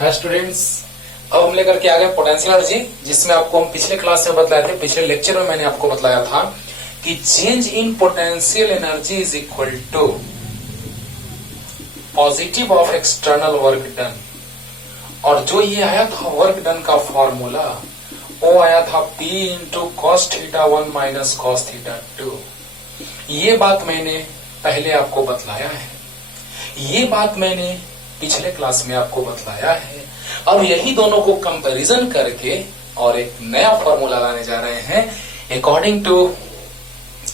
है स्टूडेंट्स। अब हम लेकर के आ गए पोटेंशियल एनर्जी, जिसमें आपको हम पिछले क्लास में बतलाए थे, पिछले लेक्चर में मैंने आपको बतलाया था कि change in potential energy is equal to positive of external work done. और जो ये आया था वर्क डन का फॉर्मूला, वो आया था P into cos theta 1 minus cos theta 2। ये बात मैंने पहले आपको बतलाया है, ये बात मैंने पिछले क्लास में आपको बतलाया है। अब यही दोनों को कंपैरिजन करके और एक नया फॉर्मूला लाने जा रहे हैं अकॉर्डिंग टू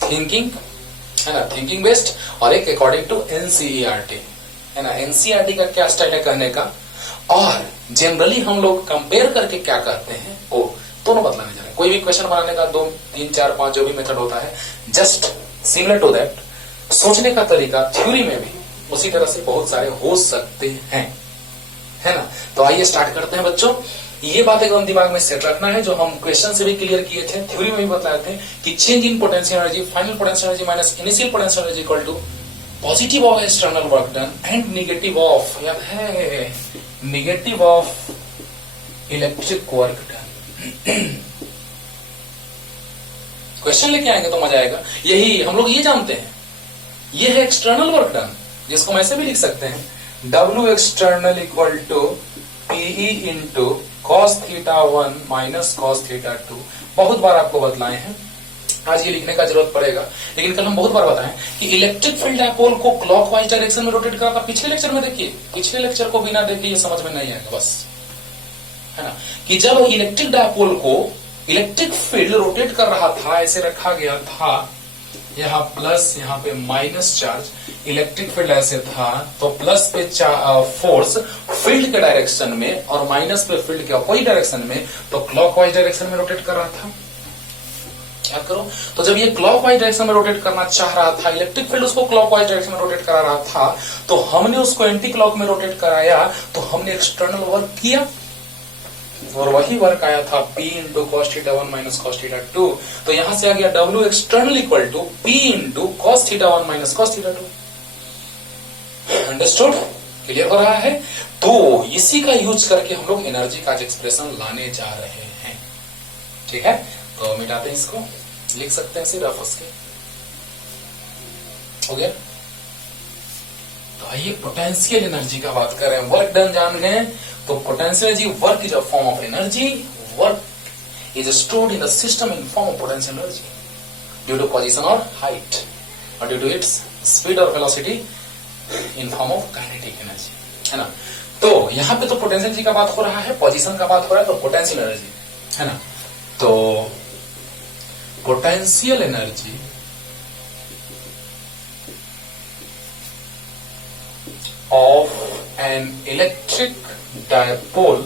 थिंकिंग, है ना, थिंकिंग बेस्ड, और एक अकॉर्डिंग टू एनसीईआरटी, है ना। एनसीईआरटी का क्या स्टाइल है कहने का, और जनरली हम लोग कंपेयर करके क्या करते हैं वो दोनों बतलाने जा रहे हैं। कोई भी क्वेश्चन बनाने का 2, 3, 4, 5 जो भी मेथड होता है, जस्ट सिमिलर टू दैट, सोचने का तरीका थ्योरी में भी उसी तरह से बहुत सारे हो सकते हैं, है ना। तो आइए स्टार्ट करते हैं बच्चों। ये बात एकदम दिमाग में सेट रखना है, जो हम क्वेश्चन से भी क्लियर किए थे, थ्योरी में भी बताए थे कि change in potential energy, final potential energy minus initial potential energy equal to positive of external work done and negative of, याद है, negative of electric work done. Question लेके आएंगे तो मजा आएगा। यही हम लोग ये जानते हैं, ये है एक्सटर्नल वर्क डन, जिसको हम ऐसे भी लिख सकते हैं W external equal to PE into cos theta 1 minus cos theta 2। बहुत बार आपको बतलाए हैं, आज ये लिखने का जरूरत पड़ेगा, लेकिन कल हम बहुत बार बताएं कि इलेक्ट्रिक फील्ड डायपोल को क्लॉकवाइज डायरेक्शन में रोटेट करा था। पिछले लेक्चर में देखिए, पिछले लेक्चर को बिना देखे ये समझ में नहीं आएगा बस, है ना, कि जब इलेक्ट्रिक डायपोल को इलेक्ट्रिक फील्ड रोटेट कर रहा था, ऐसे रखा गया था, यहाँ प्लस यहाँ पे माइनस चार्ज, इलेक्ट्रिक फील्ड ऐसे था, तो प्लस पे फोर्स फील्ड के डायरेक्शन में और माइनस पे फील्ड के अपोजिट डायरेक्शन में, तो क्लॉकवाइज डायरेक्शन में रोटेट कर रहा था। क्या करो, तो जब ये क्लॉकवाइज डायरेक्शन में रोटेट करना चाह रहा था, इलेक्ट्रिक फील्ड उसको क्लॉकवाइज डायरेक्शन में रोटेट करा रहा था, तो हमने उसको एंटी क्लॉक में रोटेट कराया, तो हमने एक्सटर्नल वर्क किया, और वही वर्क आया था P into cos theta 1 minus cos theta 2। तो यहां से आ गया W external equal to P into cos theta 1 minus cos theta 2। Understood? Clear हो रहा है? तो इसी का यूज करके हम लोग एनर्जी का एक्सप्रेशन लाने जा रहे हैं, ठीक है। तो मिटाते हैं इसको, लिख सकते हैं सिर्फ उसके, हो गया। तो आइए पोटेंशियल एनर्जी का बात करें। वर्क डन जान गए, तो potential energy, work is a form of energy, work is stored in the system in form of potential energy due to position और हाइट, और ड्यू टू इट्स स्पीड और velocity in form of kinetic energy, है ना। तो यहाँ पे तो potential energy का बात हो रहा है, पोजीशन का बात हो रहा है, तो पोटेंशियल एनर्जी, है ना। तो potential energy of an electric dipole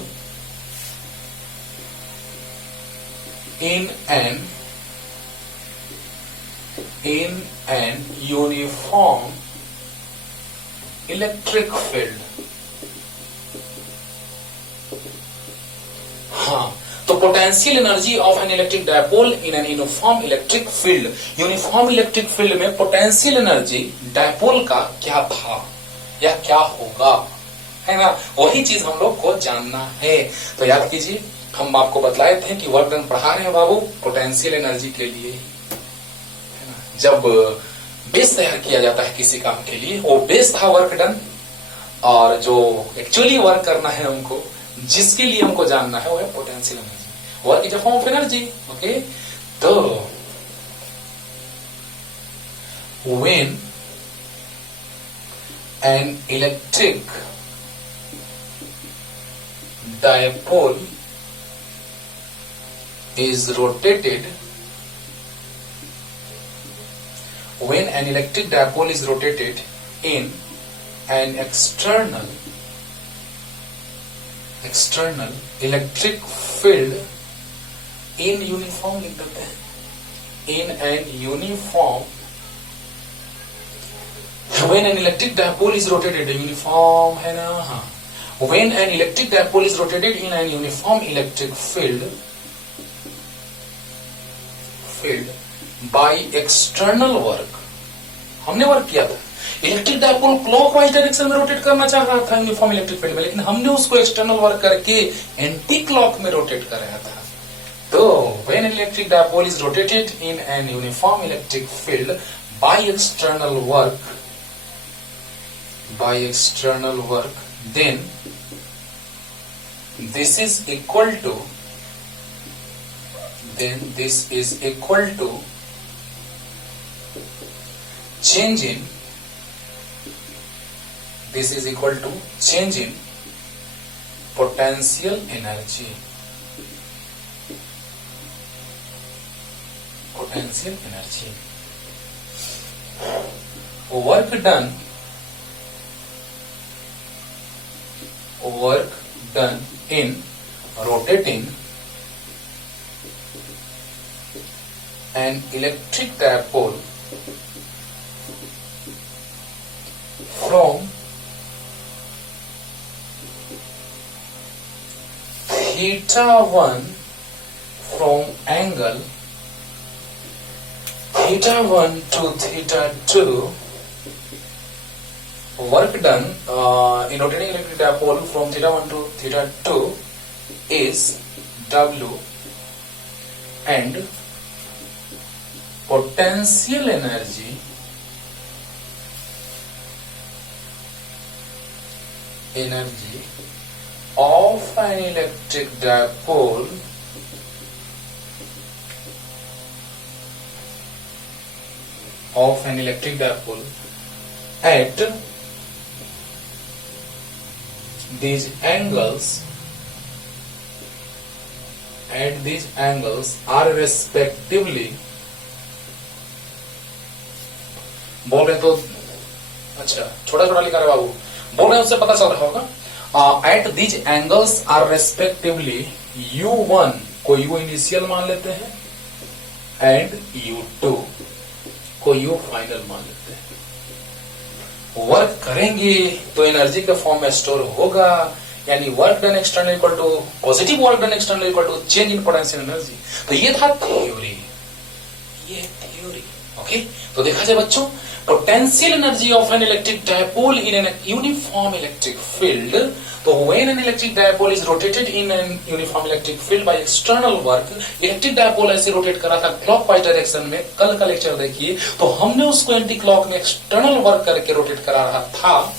in an uniform electric field। हाँ, तो potential energy of an electric dipole in an uniform electric field, uniform electric field में पोटेंशियल एनर्जी डायपोल का क्या था या क्या होगा, है ना, वही चीज हम लोग को जानना है। तो याद कीजिए, हम आपको बतलाए थे कि वर्क डन पढ़ा रहे हैं बाबू पोटेंशियल एनर्जी के लिए, है ना। जब बेस तैयार किया जाता है किसी काम के लिए, वो बेस था वर्क डन, और जो एक्चुअली वर्क करना है हमको, जिसके लिए हमको जानना है, वो है potential energy. Work is a form of energy, okay. तो when an electric dipole is rotated, when an electric dipole is rotated in an external electric field in uniform, लिख देते हैं, in an uniform, when an electric dipole is rotated, uniform है ना, हाँ, when an electric dipole is rotated in an uniform electric field by external work, हमने work किया था, electric dipole clockwise direction में रोटेट करना चाह रहा था यूनिफॉर्म इलेक्ट्रिक फील्ड में, लेकिन हमने उसको एक्सटर्नल वर्क करके एंटी क्लॉक में रोटेट कराया था। तो when an electric dipole is rotated in an uniform electric field by external work, then this is equal to change in potential energy. Work done in rotating an electric dipole from θ1 from angle θ1 to θ2. Work done in rotating electric dipole from θ1 to θ2 is W, and potential energy of an electric dipole at these angles are respectively, बोल रहे तो अच्छा छोटा छोटा लिखा रहे बाबू, बोल रहे उससे पता चल रहा होगा। At these angles are respectively U1 को U इनिशियल मान लेते हैं एंड U2 को U फाइनल मान लेते हैं। वर्क करेंगे तो एनर्जी के फॉर्म में स्टोर होगा, यानी work done external equal to positive work done external equal to change in potential energy. तो ये था थ्योरी, ओके। तो देखा जाए बच्चों, potential energy of an electric dipole in an uniform electric field. तो when an electric dipole is rotated in an uniform electric field by external work, electric dipole ऐसे rotate करा था क्लॉकवाइज डायरेक्शन में। कल का लेक्चर देखिए, तो हमने उसको एंटी क्लॉक में एक्सटर्नल वर्क करके रोटेट करा रहा था।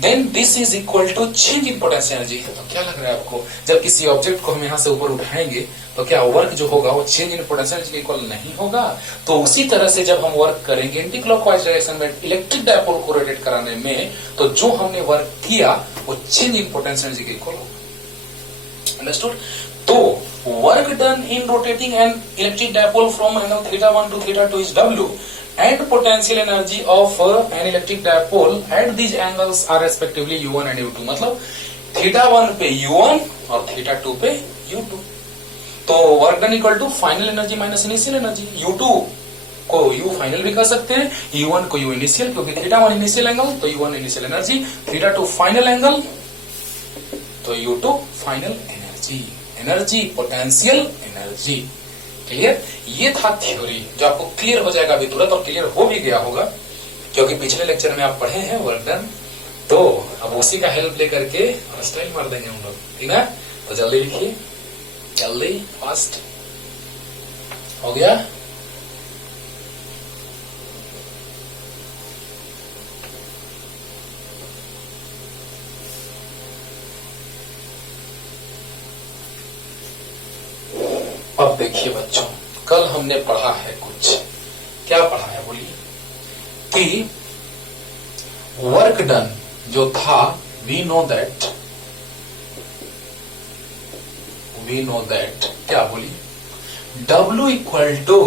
Then this is equal to change in potential energy. तो क्या लग रहा है आपको, जब किसी ऑब्जेक्ट को हम यहां से ऊपर उठाएंगे तो क्या वर्क जो होगा वो चेंज इन पोटेंशियल एनर्जी के इक्वल नहीं होगा? तो उसी तरह से जब हम वर्क करेंगे एंटी क्लॉकवाइज डायरेक्शन में इलेक्ट्रिक डायपोल को रोटेट कराने में, तो जो हमने वर्क किया वो चेंज इन पोटेंशियल एनर्जी के इक्वल होगा। अंडरस्टूड? तो work done in rotating an electric dipole from angle θ1 to θ2 is W, and potential energy of an electric dipole at these angles are respectively U1 and U2। मतलब θ1 पे U1 और θ2 पे U2। तो work done equal to final energy minus initial energy. U2 को U final भी कर सकते हैं, U1 को U इनिशियल, क्योंकि θ1 इनिशियल एंगल तो U1 initial energy, θ2 final angle तो U2 final energy potential energy. Clear? ये था थ्योरी, जो आपको क्लियर हो जाएगा अभी तुरंत, और क्लियर हो भी गया होगा क्योंकि पिछले लेक्चर में आप पढ़े हैं वर्क डन। तो अब उसी का हेल्प लेकर के स्टाइल मार देंगे हम लोग, ठीक है? तो जल्दी लिखिए, जल्दी, फास्ट। हो गया? अब देखिए बच्चों, कल हमने पढ़ा है कुछ, क्या पढ़ा है बोलिए? कि वर्क डन जो था, वी नो दैट क्या बोलिए? W equal to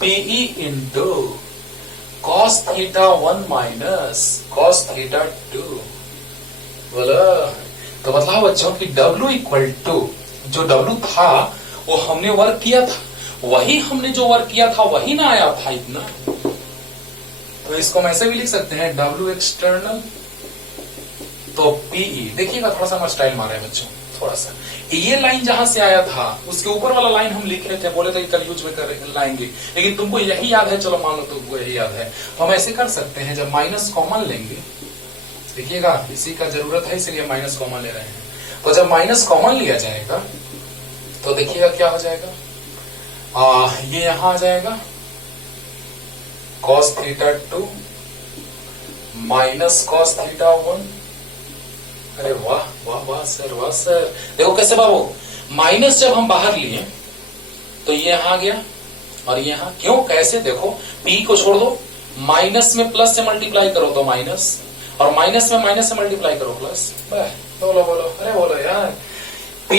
PE into cos θ1 minus cos θ2। बोला? तो मतलब बच्चों कि W इक्वल टू, जो W था वो हमने वर्क किया था, वही हमने जो वर्क किया था वही ना आया था इतना। तो इसको हम ऐसे भी लिख सकते हैं W एक्सटर्नल तो PE। देखिएगा थोड़ा सा मैं स्टाइल मारा है बच्चों, थोड़ा सा ये लाइन जहां से आया था उसके ऊपर वाला लाइन हम लिख रहे थे, बोले थे कल यूज में कर लाएंगे, लेकिन तुमको यही याद है, चलो मान लो तुमको यही याद है, तो हम ऐसे कर सकते हैं, जब माइनस कॉमन लेंगे, देखिएगा इसी का जरूरत है इसलिए माइनस कॉमन ले रहे हैं, तो जब माइनस कॉमन लिया जाएगा तो देखिएगा क्या हो जाएगा, ये यहां आ जाएगा cos theta 2 minus cos theta 1। अरे वाह वाह वाह सर, वाह सर। देखो कैसे बाबू, माइनस जब हम बाहर लिए तो ये यहां आ गया और ये यहां, क्यों कैसे, देखो p को छोड़ दो, माइनस में प्लस से मल्टीप्लाई करो तो माइनस, और माइनस में माइनस से मल्टीप्लाई करो प्लस। बोलो बोलो, अरे बोलो यार, p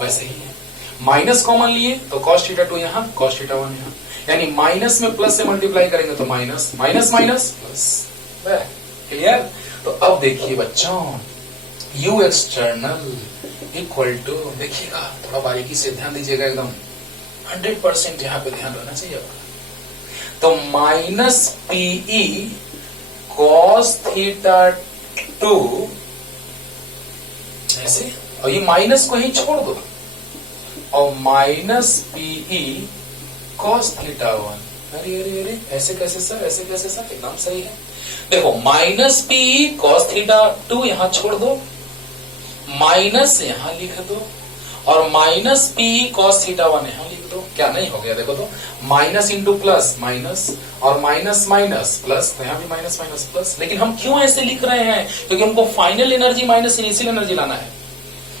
वैसे ही है, माइनस कॉमन लिए तो cos थीटा 2 यहाँ, cos थीटा 1 यहाँ, यानी माइनस में प्लस से मल्टीप्लाई करेंगे तो minus, minus minus plus. Clear? तो अब देखिए बच्चों, u एक्सटर्नल इक्वल टू, देखिएगा थोड़ा बारीकी से ध्यान दीजिएगा, एकदम 100% यहाँ पे ध्यान रहना चाहिए आपका। तो माइनस पीई cos थीटा 2 ऐसे, और ये माइनस को ही छोड़ दो, और माइनस पीई cos थीटा 1। अरे अरे अरे, ऐसे कैसे सर, ऐसे कैसे सर, एकदम सही है। देखो माइनस पीई cos थीटा 2 यहां छोड़ दो, माइनस यहां लिख दो, और माइनस पीई cos थीटा 1 यहां लिख दो। क्या नहीं हो गया, देखो तो माइनस इंटू प्लस माइनस, और माइनस माइनस प्लस, तो यहां भी माइनस माइनस प्लस। लेकिन हम क्यों ऐसे लिख रहे हैं, क्योंकि हमको final energy minus initial energy लाना है,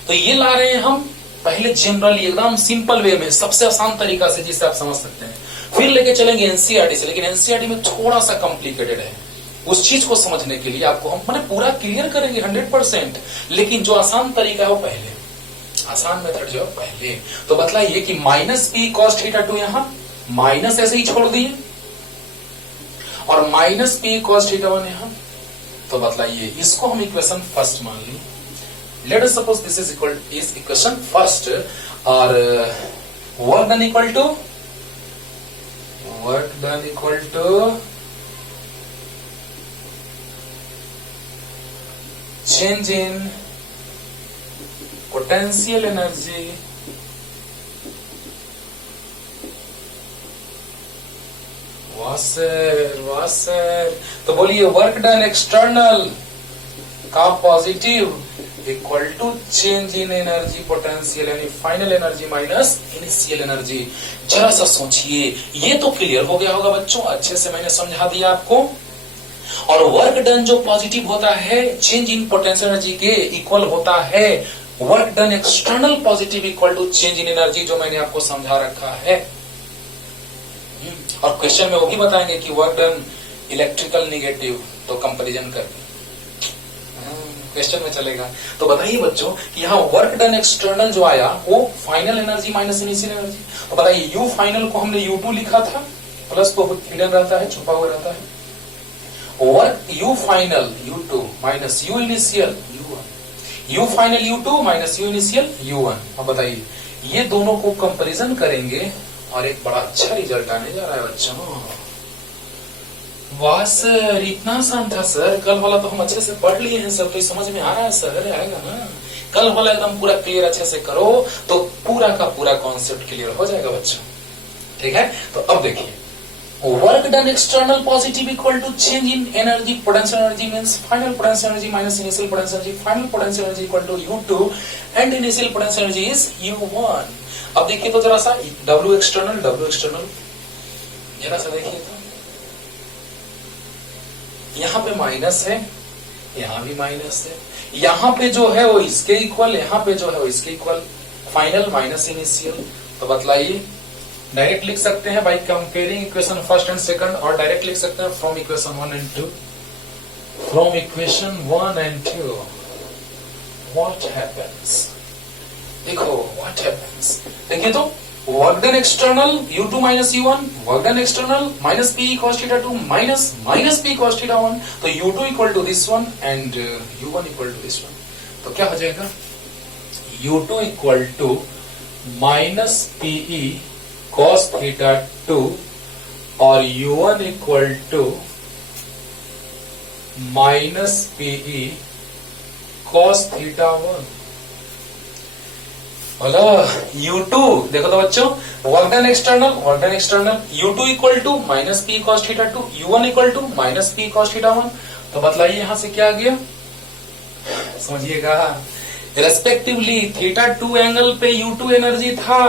तो ये ला रहे हैं हम पहले जनरली एकदम सिंपल वे में, सबसे आसान तरीका से जिससे आप समझ सकते हैं, फिर लेके चलेंगे एनसीईआरटी से, लेकिन एनसीईआरटी में थोड़ा सा कॉम्प्लिकेटेड है। उस चीज को समझने के लिए आपको हम मैंने पूरा क्लियर करेंगे 100%, लेकिन जो आसान तरीका है वो पहले, आसान मेथड जो है पहले। तो बतलाइए कि माइनस पी cos थीटा 2 यहां माइनस ऐसे ही छोड़ दिए, और माइनस पी cos थीटा 1 यहां, तो बतलाइए इसको हम इक्वेशन फर्स्ट मान ली। Let us suppose this is equation first, और work done equal to change in potential energy वाह सर। तो बोलिए वर्क डन एक्सटर्नल का positive equal to change in energy potential, यानी final energy minus initial energy. जरा सा सोचिए, ये तो क्लियर हो गया होगा बच्चों, अच्छे से मैंने समझा दिया आपको। और वर्क डन जो पॉजिटिव होता है चेंज इन पोटेंशियल एनर्जी के इक्वल होता है work done external positive equal to change in energy, जो मैंने आपको समझा रखा है। और क्वेश्चन में वो भी बताएंगे कि वर्क डन इलेक्ट्रिकल निगेटिव, तो कंपैरिजन करके क्वेश्चन में चलेगा। तो बताइए बच्चों कि यहाँ वर्क डन एक्सटर्नल जो आया वो final energy minus initial energy. तो बताइए यू फाइनल को हमने U2 लिखा था, प्लस तो हिडन रहता है, छुपा हुआ रहता है। Work you final U2 minus you initial U1, you final U2 minus you initial U1। अब बताइए ये दोनों को कंपैरिजन करेंगे और एक बड़ा अच्छा रिजल्ट आने जा रहा है बच्चों। वाह सर, इतना आसान था सर, कल वाला तो हम अच्छे से पढ़ लिए हैं सर, तो समझ में आ रहा है सर, आएगा ना। कल वाला एकदम पूरा क्लियर अच्छे से करो तो पूरा का पूरा कॉन्सेप्ट क्लियर हो जाएगा बच्चों, ठीक है। तो अब देखिए work done external positive equal to change in energy potential energy means final potential energy minus initial potential energy, final potential energy equal to U2 and initial potential energy is U1। अब देखिए तो जरा सा W external जरा सा देखिए तो यहां पे माइनस है, यहां भी माइनस है, यहां पे जो है वो इसके इक्वल, यहां पे जो है वो इसके इक्वल, फाइनल माइनस इनिशियल। तो बतलाइए डायरेक्ट लिख सकते हैं by comparing equation first and second, और डायरेक्ट लिख सकते हैं from equation 1 and 2। From equation 1 and 2 what happens, देखो व्हाट हैपेंस, देखिए तो work done external U2 minus U1, work done external minus P cos theta 2 minus P cos theta 1, तो U2 equal to this one and U1 equal to this one. तो क्या हो जाएगा U2 equal to minus PE cos theta 2 और U1 equal to minus PE cos theta 1। बोलो U2 देखो तो बच्चों, work done external U2 equal to minus P cos theta 2, U1 equal to minus P cos theta 1। तो बतलाइए यहां से क्या आ गया, समझिएगा। रेस्पेक्टिवली थीटा 2 एंगल पे U2 एनर्जी था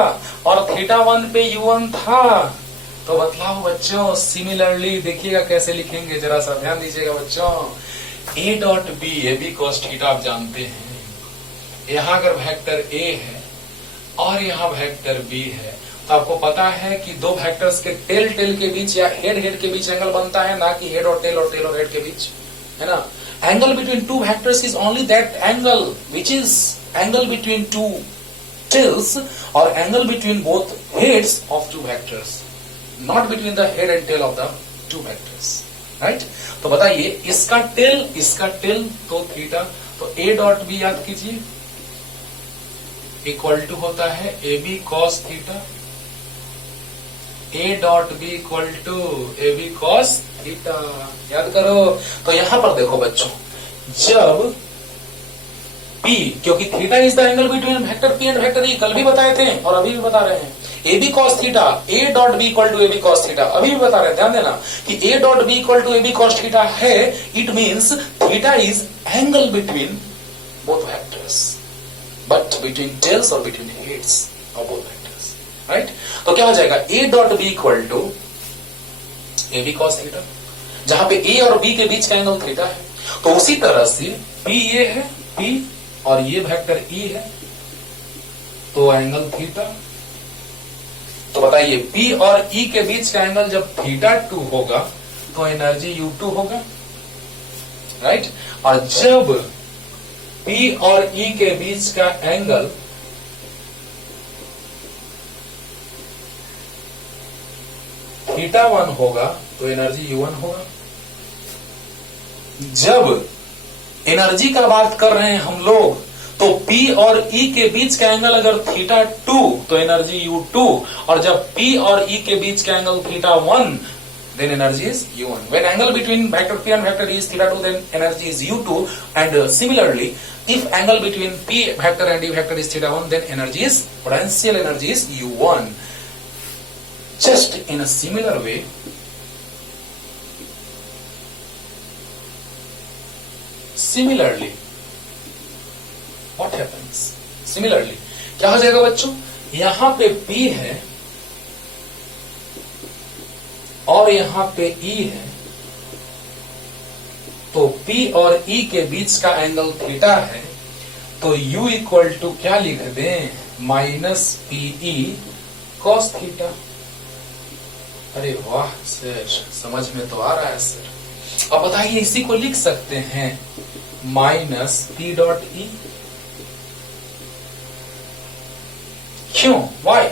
और थीटा 1 पे U1 था। तो बतलाओ बच्चों, सिमिलरली देखिएगा कैसे लिखेंगे, जरा सा ध्यान दीजिएगा बच्चों। A dot B, A B cos theta आप जानते हैं। यहां अगर वेक्टर ए है और यहां वेक्टर बी है, तो आपको पता है कि दो वेक्टर्स के टेल के बीच या हेड के बीच एंगल बनता है, ना कि हेड और टेल और हेड के बीच, है ना। Angle between two vectors is only that angle which is angle between two tails और angle between both heads of two vectors, not between the head and tail of the two vectors, right. तो बताइए इसका tell तो theta, तो ए dot B याद कीजिए equal to होता है A B cos theta, A dot B equal to A B cos theta, याद करो। तो यहां पर देखो बच्चों, जब P, क्योंकि theta is the angle between vector P and vector E, कल भी बताए थे और अभी भी बता रहे हैं। A B cos theta, A dot B equal to A B cos theta, अभी भी बता रहे हैं, ध्यान देना कि A dot B equal to A B cos theta है। It means theta is angle between both vectors, but between tails और between heads of both vectors, right. तो क्या हो जाएगा, A dot B equal to A B cos theta, जहां पे ए और B के बीच का एंगल थीटा है। तो उसी तरह से P ये है, P और ये वेक्टर E है, तो एंगल थीटा। तो बताइए P और E के बीच का एंगल जब थीटा 2 होगा तो एनर्जी U2 होगा, राइट। और जब P और E के बीच का एंगल थीटा 1 होगा तो एनर्जी U1 होगा। जब एनर्जी का बात कर रहे हैं हम लोग, तो P और E के बीच का एंगल अगर थीटा 2 तो एनर्जी U2, और जब P और E के बीच का angle theta 1 then energy is U1. When angle between vector P and vector E is theta 2, then energy is U2. And similarly, if angle between P vector and E vector is theta 1, then energy is, potential energy is U1. Just in a similar way, similarly, what happens? Similarly, क्या हो जाएगा बच्चों, यहां पे P है और यहां पे E है, तो P और E के बीच का एंगल थीटा है, तो U इक्वल टू क्या लिख दें, माइनस PE कॉस थीटा। अरे वाह सर, समझ में तो आ रहा है सर। अब बताइए इसी को लिख सकते हैं माइनस P डॉट E, क्यों, why,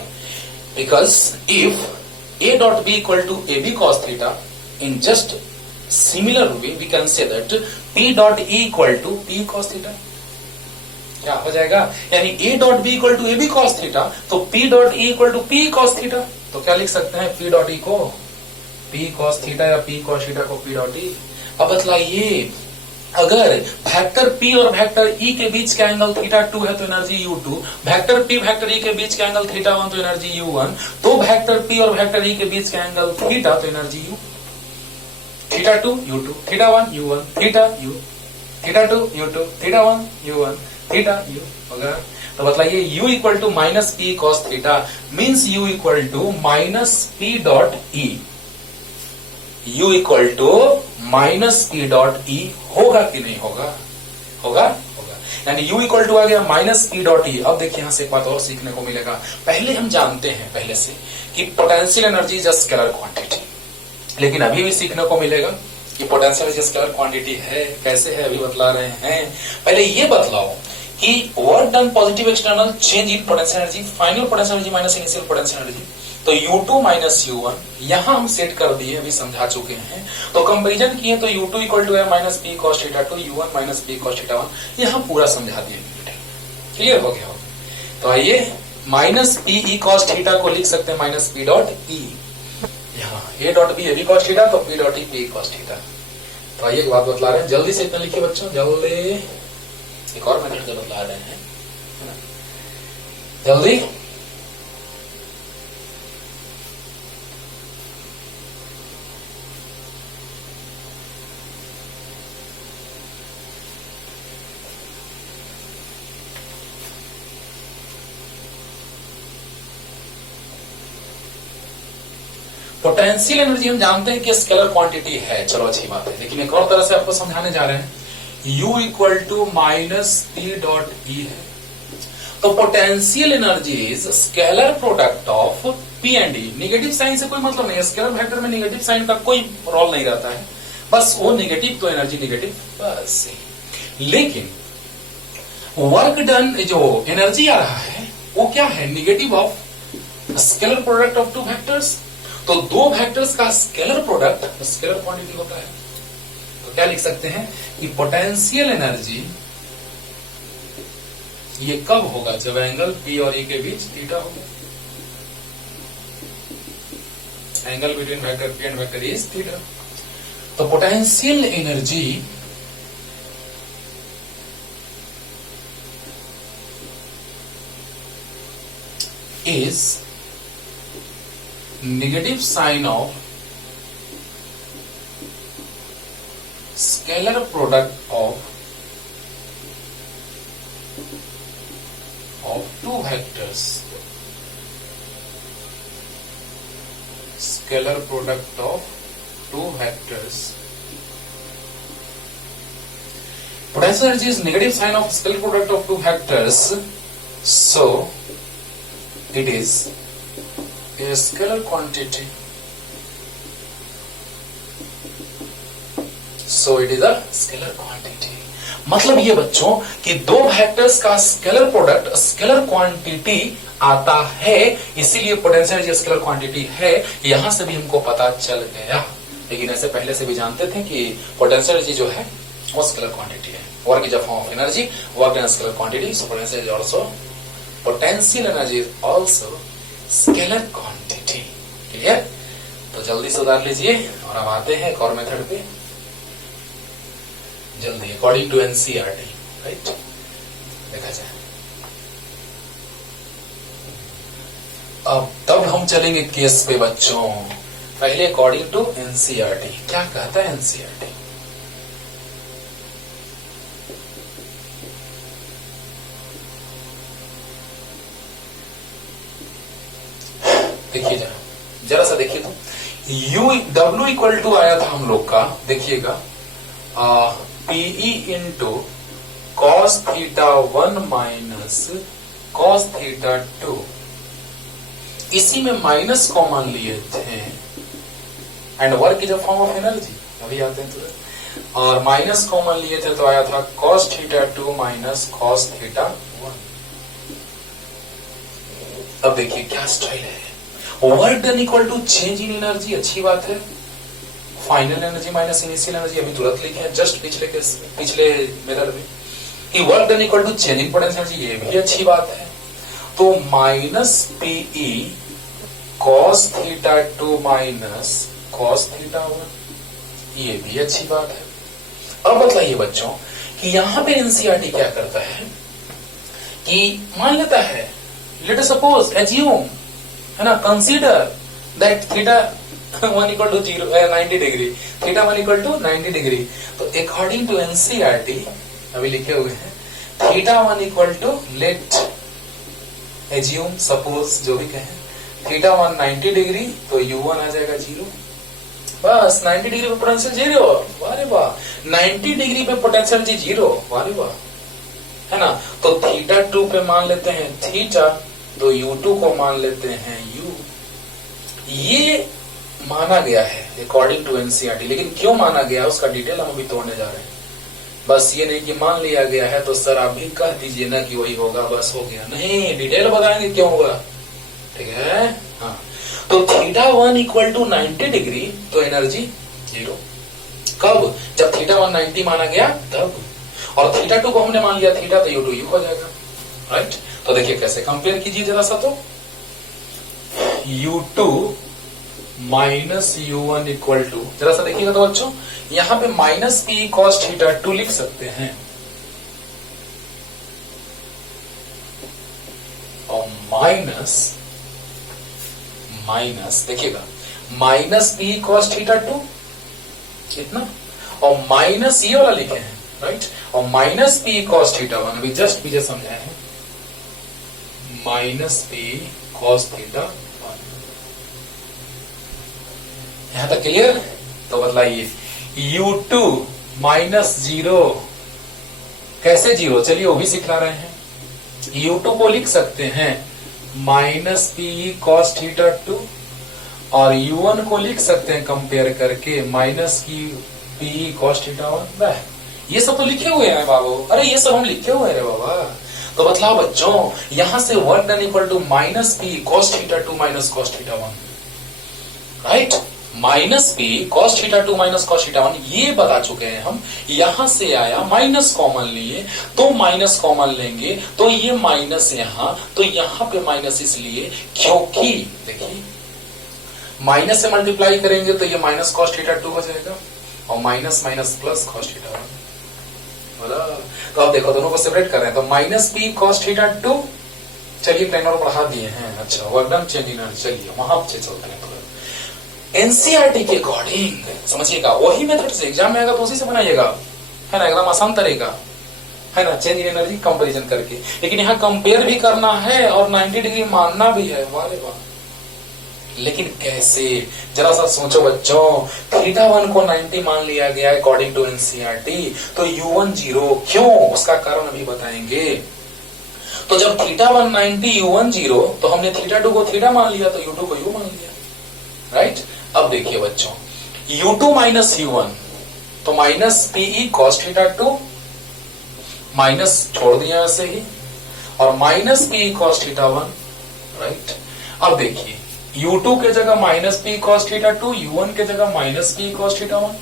because if A dot B equal to AB cos theta, in just similar way we can say that P dot E equal to P cos theta। क्या हो जाएगा, यानी A dot B equal to AB cos theta, तो P dot E equal to P cos theta। तो क्या लिख सकते हैं P dot E को P cos theta या P cos theta को P dot E। अब बतलाइए, अगर वेक्टर P और वेक्टर E के बीच का एंगल थीटा 2 है तो energy U2, vector P vector E के बीच का एंगल थीटा 1 तो एनर्जी U1, तो वेक्टर P और वेक्टर E के बीच का एंगल थीटा तो energy U, theta 2 U2, theta 1 U1, theta U, theta 2 U2, theta 1 U1, theta U वगैरह। तो बतलाइए U equal to minus P cos theta means U equal to minus P dot E, U equal to minus P dot E होगा कि नहीं होगा, होगा, होगा। यानी U इक्वल टू आ गया माइनस P डॉट E। अब देखिए यहां से एक बात और सीखने को मिलेगा। पहले हम जानते हैं पहले से कि potential energy is a scalar quantity, लेकिन अभी भी सीखने को मिलेगा कि पोटेंशियल एनर्जी स्केलर क्वांटिटी है, कैसे है अभी बतला रहे हैं। पहले ये बतलाओ कि work done positive external change in potential energy, final potential energy minus initial potential energy, तो U2 माइनस U1 यहां हम सेट कर दिए, अभी समझा चुके हैं। तो कंपैरिजन किए तो U2 इक्वल टू है minus P cos theta 2, U1 minus P cos theta 1, यहां पूरा समझा दिए, क्लियर हो गया हो। तो आइए माइनस PE cos थीटा को लिख सकते हैं माइनस P डॉट E, यहाँ A dot B AB cos theta, तो P dot E P cos theta. तो आइए एक बात बतला रहे हैं, जल्दी से इतना लिखिए बच्चों, जल्दी एक और मेथड से बतला रहे हैं, है ना। जल्दी। पोटेंशियल एनर्जी हम जानते हैं कि स्केलर क्वांटिटी है, चलो अच्छी बात है, लेकिन एक और तरह से आपको समझाने जा रहे हैं। U equal to minus P dot E है, तो potential energy is scalar product of P and E. Negative sign से कोई मतलब नहीं है, स्केलर वेक्टर में निगेटिव साइन का कोई रोल नहीं रहता है, बस वो निगेटिव तो एनर्जी निगेटिव बस। लेकिन वर्क डन जो एनर्जी आ रहा है वो क्या है, negative of scalar product of two vectors. तो दो वेक्टर्स का स्केलर प्रोडक्ट स्केलर क्वांटिटी होता है। तो क्या लिख सकते हैं कि पोटेंशियल एनर्जी ये कब होगा, जब एंगल पी और ई के बीच थीटा होगा। Angle between vector P and vector is theta. तो potential energy is negative sign of scalar product of two vectors, scalar product of two vectors. Potential energy is negative sign of scalar product of two vectors, so it is a scalar quantity. So it is a scalar quantity. मतलब ये बच्चों कि दो vectors का scalar product scalar quantity आता है, इसीलिए potential energy scalar quantity है। यहां से भी हमको पता चल गया, लेकिन ऐसे पहले से भी जानते थे कि पोटेंशियल एनर्जी जो है वो स्केलर क्वांटिटी है। Work is a form of energy, work in scalar quantity, so potential energy also potential energy is also scalar quantity. Clear? तो जल्दी से उतार लीजिए और अब आते हैं एक और मेथड पे जल्दी, अकॉर्डिंग टू एनसीईआरटी, राइट? देखा जाए अब तब हम चलेंगे केस पे बच्चों। पहले अकॉर्डिंग टू एनसीईआरटी, क्या कहता है एनसीईआरटी? देखिए जरा सा देखिए तो यू डब्ल्यू इक्वल टू आया था हम लोग का, देखिएगा PE into cos theta 1 minus cos theta 2, इसी में माइनस कॉमन लिए थे and work is a form of energy, अभी आते हैं तो, और माइनस कॉमन लिए थे तो आया था cos theta 2 minus cos theta 1। अब देखिए क्या स्टाइल है, work done equal to change in energy, अच्छी बात है। Final energy minus initial energy, अभी तुरंत लिखे हैं जस्ट पिछले मेथड में कि work done equal to change in potential energy, ये भी अच्छी बात है। तो minus PE cos theta 2 minus cos theta 1, ये भी अच्छी बात है। अब बतलाइए बच्चों कि यहां पे एनसीईआरटी क्या करता है कि मान लेता है, लेट अस सपोज एज्यूम, है ना, consider that theta 1 equal to 90 degree, theta 1 equal to 90 degree. तो अकॉर्डिंग टू एनसीईआरटी अभी लिखे हुए हैं theta 1 equal to let assume suppose जो भी कहें, थीटा 1 90 डिग्री तो u1 आ जाएगा 0, बस 90 डिग्री पे पोटेंशियल 0, वाह रे वाह, 90 डिग्री पे पोटेंशियल 0, वाह रे वाह, है ना। तो थीटा 2 पे मान लेते हैं थीटा, तो u2 को मान लेते हैं u। ये माना गया है अकॉर्डिंग टू एनसीईआरटी, लेकिन क्यों माना गया उसका डिटेल हम अभी तोड़ने जा रहे हैं। बस ये नहीं कि मान लिया गया है तो सर आप भी कह दीजिए ना कि वही होगा, बस हो गया, नहीं, डिटेल बताएंगे क्यों होगा, ठीक है। हाँ, तो थीटा 1 इक्वल टू 90 डिग्री तो एनर्जी 0, कब? जब थीटा 1 90 माना गया तब, और थीटा 2 को हमने मान लिया थीटा, तो u2 u हो जाएगा, राइट। तो देखिए कैसे कंपेयर कीजिए जरा सा, तो u2 minus u1 equal to, जरा सा देखिएगा तो बच्चों, यहां पे माइनस पी कॉस थीटा 2 लिख सकते हैं और माइनस देखिएगा माइनस पी कॉस थीटा 2 इतना, और माइनस ये वाला लिखे हैं राइट, और माइनस पी कॉस थीटा 1 अभी जस्ट पीछे समझाए हैं, माइनस पी कॉस थीटा 1। यहां तक क्लियर? तो बतलाइए U2 माइनस 0 कैसे 0, चलिए वो भी सिखला रहे हैं। U2 को लिख सकते हैं माइनस पी कॉस थीटा 2, और U1 को लिख सकते हैं कंपेयर करके माइनस की पी कॉस थीटा 1। ये सब तो लिखे हुए हैं बाबू, अरे ये सब हम लिखे हुए हैं रे बाबा। तो बतलाओ बच्चों, यहां से work done equal to minus P cos theta 2 minus cos theta 1 right, minus P cos theta 2 minus cos theta 1 ये बता चुके हैं हम। यहां से आया माइनस कॉमन लिए तो माइनस कॉमन लेंगे तो ये माइनस यहां, तो यहां पे माइनस इसलिए क्योंकि देखिए माइनस से मल्टीप्लाई करेंगे तो ये माइनस कॉस थीटा 2 हो जाएगा, और minus minus plus cos theta 1। तो आप देखो दोनों को सेपरेट कर रहे हैं, तो माइनस पी कॉस थीटा 2, चलिए प्लेनर बढ़ा दिए हैं, अच्छा वर्क डन चेंज इन, चलिए वहां से चलते हैं। एनसीईआरटी के अकॉर्डिंग समझिएगा, वही मेथड से एग्जाम में आएगा तो उसी से बनाइएगा, है ना, एकदम आसान तरीका है ना, चेंज इन एनर्जी कंपैरिजन करके। लेकिन यहाँ कंपेयर भी करना है और 90 डिग्री मानना भी है, वाह रे वाह। लेकिन कैसे, जरा सा सोचो बच्चों, थीटा 1 को 90 मान लिया गया अकॉर्डिंग टू एनसीईआरटी, तो U1 0 क्यों, उसका कारण अभी बताएंगे। तो जब थीटा 1 90 U1 0, तो हमने थीटा 2 को थीटा मान लिया, तो U2 को U मान लिया राइट। अब देखिए बच्चों, U2 माइनस U1 तो minus PE cos theta 2, minus छोड़ दिया ऐसे ही, और minus P cos theta 1 right. अब देखिए U2 के जगह minus P cos theta 2, U1 के जगह माइनस पी कॉस थीटा 1।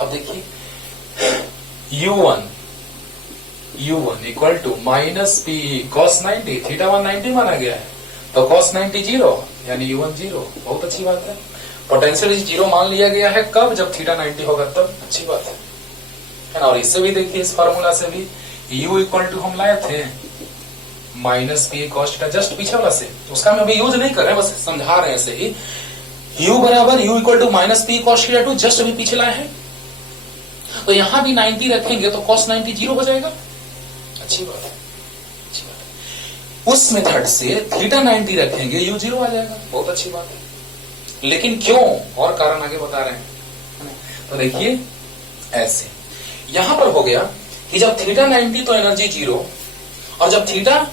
अब देखिए U1 equal to minus P cos 90, theta 1 90 माना गया है, तो कॉस 90 0 यानी U1 0, बहुत अच्छी बात है। पोटेंशियल 0 मान लिया गया है कब, जब थीटा 90 होगा तब, अच्छी बात है ना। और इससे भी देखिए, इस फार्मूला से भी U इक्वल टू हम लाए थे minus P cos theta, just पीछे वाला से, उसका हम अभी यूज नहीं कर रहे, बस समझा रहे हैं ऐसे ही। U बराबर U equal to minus P cos theta 2, just अभी पीछे लाए हैं, तो यहां भी 90 रखेंगे तो कॉस 90 0 हो जाएगा, अच्छी बात है, अच्छी बात है। उस मेथड से थीटा 90 रखेंगे U 0 आ जाएगा, बहुत अच्छी बात है। लेकिन क्यों, और कारण आगे बता रहे हैं। तो देखिए ऐसे यहां पर हो गया कि जब थीटा 90 तो एनर्जी 0, और जब थीटा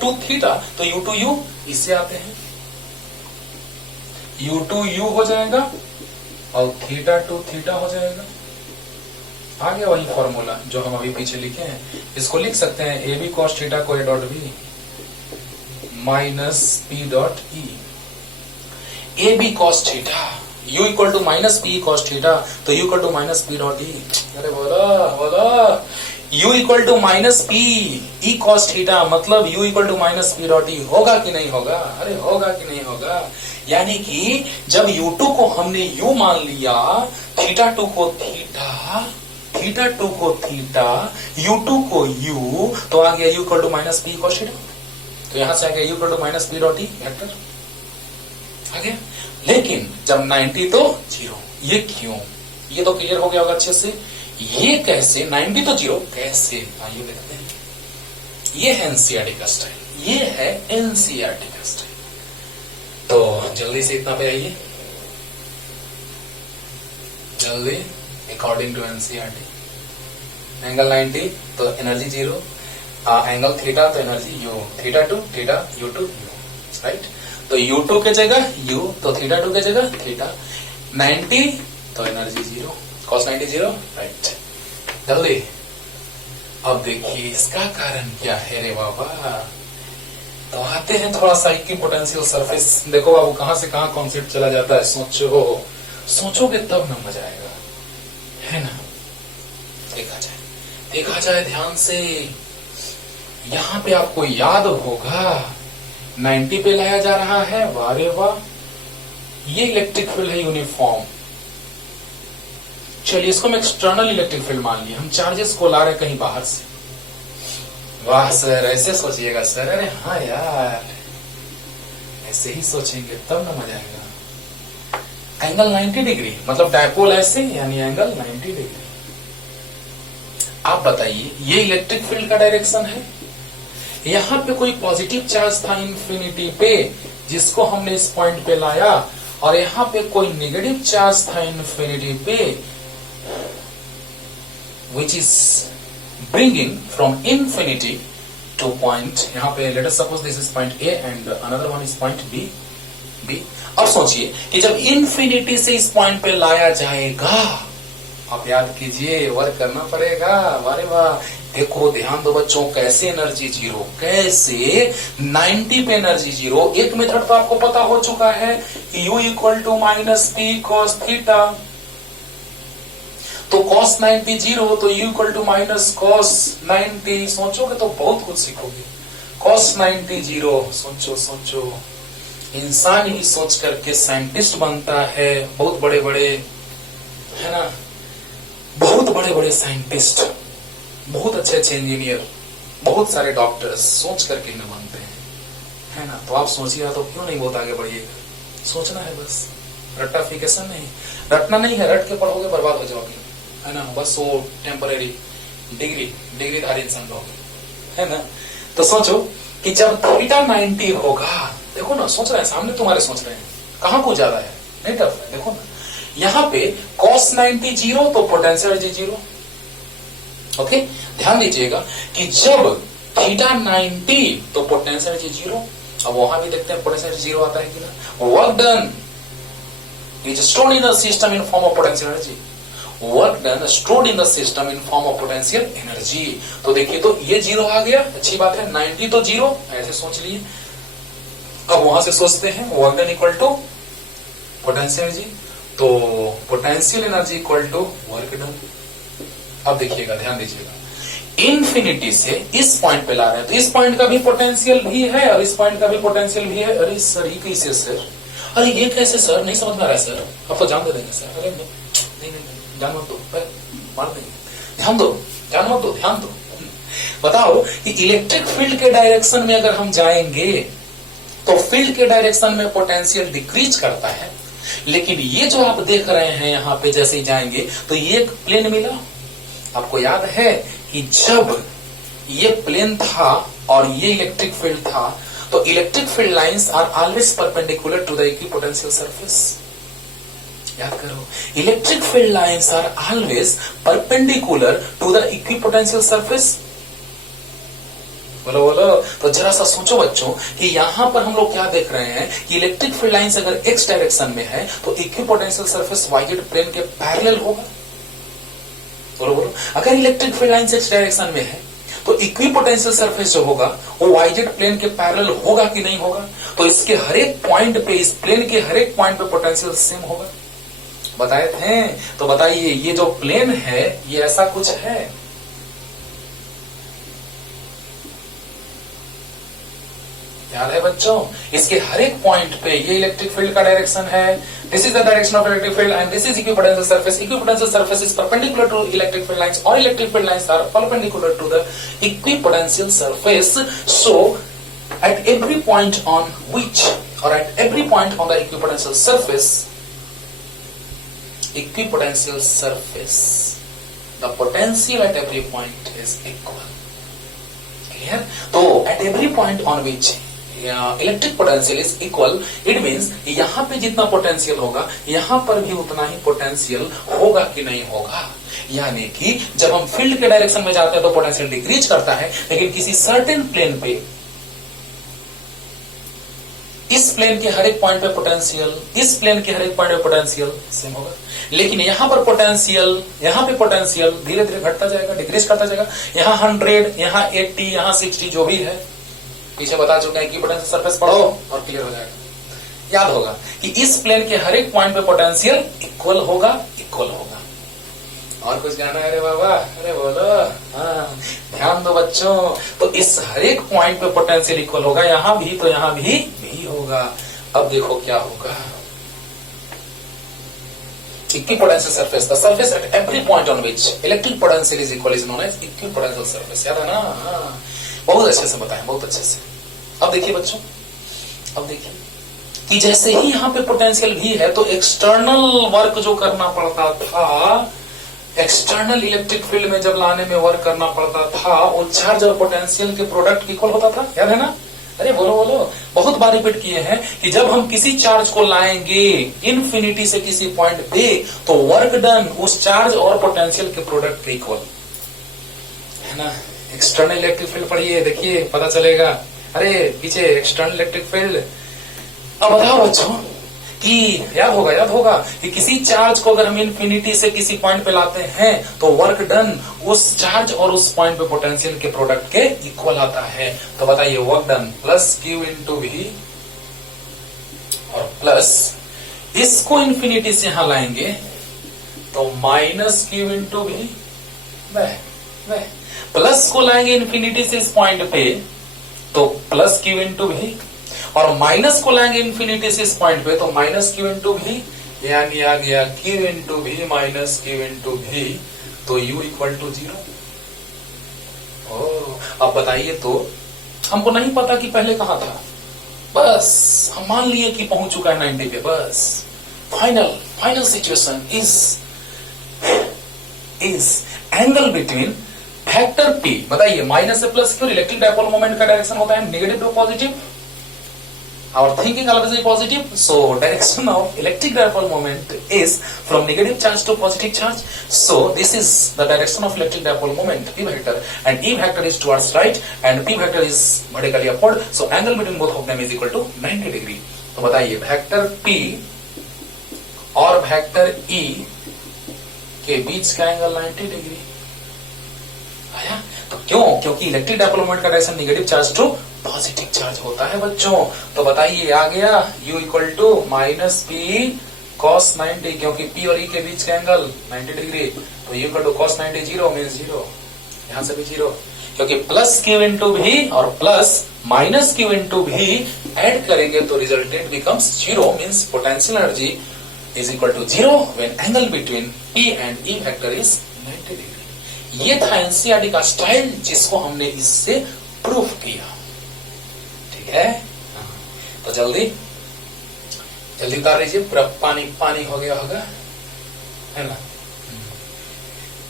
2 थीटा तो U2 U, इससे आते हैं U2 U हो जाएगा और थीटा 2 थीटा हो जाएगा। आगे वही फॉर्मूला जो हम अभी पीछे लिखे हैं, इसको लिख सकते हैं ए बी कॉस थीटा को A dot B minus P dot E, A B cos theta U equal to minus P cos theta, तो U equal to minus P dot E. अरे बोला U equal to minus P E cos theta, मतलब U equal to minus P dot E, होगा कि नहीं होगा, अरे होगा कि नहीं होगा। यानी कि जब U2 को हमने U मान लिया, थीटा 2 को थीटा, थीटा 2 को थीटा, U2 को U, तो आ गया U equal to minus P cos theta, तो यहां से आ गया U equal to minus P dot E vector आ गया। लेकिन जब 90 तो 0, ये क्यों, ये तो क्लियर हो गया होगा अच्छे से। ये कैसे, 90 तो 0 कैसे, आइए देखते हैं। ये है एनसीईआरटी का स्टाइल, ये है एनसीईआरटी का स्टाइल। तो जल्दी से इतना पे आइए, जल्दी। अकॉर्डिंग टू एनसीईआरटी एंगल 90 तो एनर्जी 0, एंगल थीटा तो energy U, theta 2 theta U2 U right. तो U2 के जगह U, तो थीटा 2 के जगह थीटा, 90 तो एनर्जी 0, कॉस 90 0 राइट। जल्दी अब देखिए इसका कारण क्या है रे बाबा। तो आते हैं थोड़ा सा इक्विपोटेंशियल सरफेस, देखो बाबू कहां से कहां कॉन्सेप्ट चला जाता है, सोचोगे तब ना मजा आएगा, है ना। देखा जाए ध्यान से, यहां पे आपको याद होगा 90 पे लाया जा रहा है, वाह रे वाह, ये इलेक्ट्रिक फील्ड है यूनिफॉर्म। चलिए इसको हम एक्सटर्नल इलेक्ट्रिक फील्ड मान लिया, हम चार्जेस को ला रहे कहीं बाहर से, वाह सर, ऐसे सोचिएगा सर। अरे हाँ यार, ऐसे ही सोचेंगे तब ना मजा आएगा। एंगल 90 डिग्री मतलब डायपोल ऐसे, यानी एंगल 90 डिग्री। आप बताइए, ये इलेक्ट्रिक फील्ड का डायरेक्शन है। यहां पे कोई पॉजिटिव चार्ज था इंफिनिटी पे, जिसको हमने इस पॉइंट पे लाया, और यहां पे कोई नेगेटिव चार्ज था इंफिनिटी पे, which is bringing from infinity to point, यहाँ पे let us suppose this is point A and another one is point B. अब सोचिए कि जब इंफिनिटी से इस पॉइंट पे लाया जाएगा, आप याद कीजिए, वर्क करना पड़ेगा। अरे वाह, देखो ध्यान दो बच्चों, कैसे एनर्जी जीरो, कैसे 90 पे एनर्जी जीरो। एक मेथड तो आपको पता हो चुका है कि U equal to minus P cos theta, तो cos 90 जीरो, तो U equal to minus cos 90। सोचोगे तो बहुत कुछ सीखोगे। cos 90 जीरो, सोचो सोचो, इंसान ही सोच करके साइंटिस्ट बनता है। बहुत बड़े बड़े, है ना, बहुत बड़े बड़े साइंटिस्ट, बहुत अच्छे अच्छे इंजीनियर, बहुत सारे डॉक्टर्स सोच करके न बनते हैं, है ना। तो आप सोचिए तो क्यों नहीं बहुत आगे बढ़िएगा। सोचना है बस, रट्टाफिकेशन नहीं, रटना नहीं है। रट के पढ़ोगे बर्बाद हो जाओगे, है ना। बस वो टेम्परेरी डिग्रीधारी इंसान रहोगे, है ना। तो सोचो कि जब थीटा 90 होगा, देखो ना, सोच रहे हैं, सामने तुम्हारे सोच रहे हैं, कहां को ज्यादा है, नहीं टफ है। देखो ना, यहां पे cos 90 जीरो, तो पोटेंशियल एनर्जी जीरो। ओके, ध्यान दीजिएगा कि जब थीटा 90 तो पोटेंशियल एनर्जी जीरो। अब वहां भी देखते हैं पोटेंशियल एनर्जी जीरो आता है कि ना। Work done is stored in the system in form of potential energy. Work done stored in the system in form of potential energy. तो देखिए, तो ये जीरो आ गया, अच्छी बात है। 90 तो जीरो, ऐसे सोच लिए। अब वहां से सोचते हैं work done equal to potential energy, तो potential energy equal to work done. अब देखिएगा, ध्यान दीजिएगा, इंफिनिटी से इस पॉइंट पे ला रहे हैं, तो इस पॉइंट का भी पोटेंशियल भी है और इस पॉइंट का भी पोटेंशियल भी है। अरे सर, ये कैसे सर? अरे ये कैसे सर? नहीं समझ में आ रहा है सर। अब तो जान दे देंगे सर। अरे नहीं, जान मत दो, मार देंगे। ध्यान दो, जान मत दो, ध्यान दो। बताओ कि इलेक्ट्रिक फील्ड के डायरेक्शन में अगर हम जाएंगे तो फील्ड के डायरेक्शन में पोटेंशियल डिक्रीज करता है, लेकिन ये जो आप देख रहे हैं यहाँ पे, जैसे ही जाएंगे तो ये एक प्लेन मिला। आपको याद है कि जब ये प्लेन था और ये इलेक्ट्रिक फील्ड था, तो electric field lines are always perpendicular to the equipotential surface. याद करो, electric field lines are always perpendicular to the equipotential surface. बोलो बोलो। तो जरा सा सोचो बच्चों कि यहां पर हम लोग क्या देख रहे हैं कि इलेक्ट्रिक फील्ड लाइंस अगर एक्स डायरेक्शन में है तो इक्विपोटेंशियल सरफेस वाईजेड प्लेन के पैरेलल होगा। बोलो बोलो। अगर electric field lines x direction में है तो इक्विपोटेंशियल सरफेस जो होगा वो वाईजेड प्लेन के पैरेलल होगा कि नहीं होगा? तो इसके हर एक पॉइंट पे, इस प्लेन के हर एक पॉइंट पे पोटेंशियल सेम होगा। बताए थे। तो बताइए, ये जो प्लेन है ये ऐसा कुछ है? याद है बच्चों? इसके हर एक पॉइंट पे ये इलेक्ट्रिक फील्ड का डायरेक्शन है। This is the direction of electric field and this is equipotential surface. Equipotential surface is perpendicular to electric field lines और electric field lines are perpendicular to the equipotential surface. So at every point on which, or at every point on the equipotential surface, the potential at every point is equal. Clear? So at every point on which electric potential is equal, it means यहां पे जितना potential होगा यहां पर भी उतना ही potential होगा कि नहीं होगा। यानी कि जब हम फील्ड के डायरेक्शन में जाते हैं तो पोटेंशियल डिक्रीज करता है, लेकिन किसी सर्टेन प्लेन पे, इस प्लेन के हर एक पॉइंट पे पोटेंशियल, इस प्लेन के हर एक पॉइंट पे पोटेंशियल सेम होगा। लेकिन यहां पर पोटेंशियल, यहां पे पोटेंशियल धीरे धीरे घटता जाएगा, डिक्रीज करता जाएगा। यहां 100, यहां 80, यहां 60 जो भी है, पीछे बता चुके हैं कि पोटेंशियल सरफेस पढ़ो और क्लियर हो जाएगा। याद होगा कि इस प्लेन के हर एक पॉइंट पे पोटेंशियल इक्वल होगा, इक्वल होगा। और कुछ जाना है? अरे बाबा, अरे बोलो। हाँ, ध्यान दो बच्चों। तो इस हर एक पॉइंट पे पोटेंशियल इक्वल होगा, यहां भी तो यहां भी होगा। अब देखो क्या होगा। equipotensial surface, the surface at every point on which electric potential is equal is known as equipotential surface. याद है ना? हाँ, बहुत अच्छे से बताएं, बहुत अच्छे से। अब देखिए बच्चों, अब देखिए कि जैसे ही यहाँ पे पोटेंशियल भी है तो एक्सटर्नल वर्क जो करना पड़ता था, एक्सटर्नल इलेक्ट्रिक फील्ड में जब लाने में वर्क करना पड़ता था, वो चार्ज और पोटेंशियल के प्रोडक्ट इक्वल होता था। याद है ना? अरे बोलो बोलो, बहुत बार रिपीट किए हैं कि जब हम किसी चार्ज को लाएंगे इन्फिनिटी से किसी पॉइंट पे, तो वर्क डन उस चार्ज और पोटेंशियल के प्रोडक्ट के इक्वल है ना। एक्सटर्नल इलेक्ट्रिक फील्ड पढ़िए, देखिए पता चलेगा। अरे पीछे एक्सटर्नल इलेक्ट्रिक फील्ड। अब बताओ बच्चों कि याद होगा कि किसी चार्ज को अगर हम इन्फिनिटी से किसी पॉइंट पे लाते हैं तो वर्क डन उस चार्ज और उस पॉइंट पे पोटेंशियल के प्रोडक्ट के इक्वल आता है। तो बताइए work done plus Q into V और प्लस इसको इन्फिनिटी से यहां लाएंगे तो minus Q into V, plus को लाएंगे इन्फिनिटी से इस पॉइंट पे तो प्लस क्यू इंटू वी, और माइनस को लाएंगे इन्फिनिटी से इस पॉइंट पे तो माइनस क्यू इंटू वी, यानी आ गया Q into V minus Q into V, तो यू इक्वल टू 0। अब बताइए, तो हमको नहीं पता कि पहले कहां था, बस हम मान लिए कि पहुंच चुका है 90 पे, बस final situation is angle between factor P. बताइए माइनस से प्लस क्यों? इलेक्ट्रिक डायपोल मोमेंट का डायरेक्शन होता है negative to positive, our thinking always is positive, so direction of electric dipole moment is from negative charge to positive charge. So this is the direction of electric dipole moment, P vector, and E vector is towards right and P vector is vertically upward, so angle between both of them is equal to 90 degree. तो बताइए vector P और vector E के बीच का angle 90 degree आया। तो क्यों? क्योंकि इलेक्ट्रिक डायपोल मोमेंट का direction negative charge to positive charge होता है बच्चों। तो बताइए आ गया U equal to minus P cos 90, क्योंकि P और E के बीच का एंगल 90 डिग्री, तो U equal to cos 90 0 means 0, यहां से भी 0, क्योंकि प्लस क्यू इंटू भी और प्लस माइनस क्यू इंटू भी एड करेंगे तो resultant becomes 0, means potential energy is equal to 0 when angle between P and E vector is 90 degree. ये था एनसीईआरटी का स्टाइल जिसको हमने इससे प्रूफ किया, ठीक है। तो जल्दी उतार लीजिए, पूरा पानी हो गया होगा, है ना।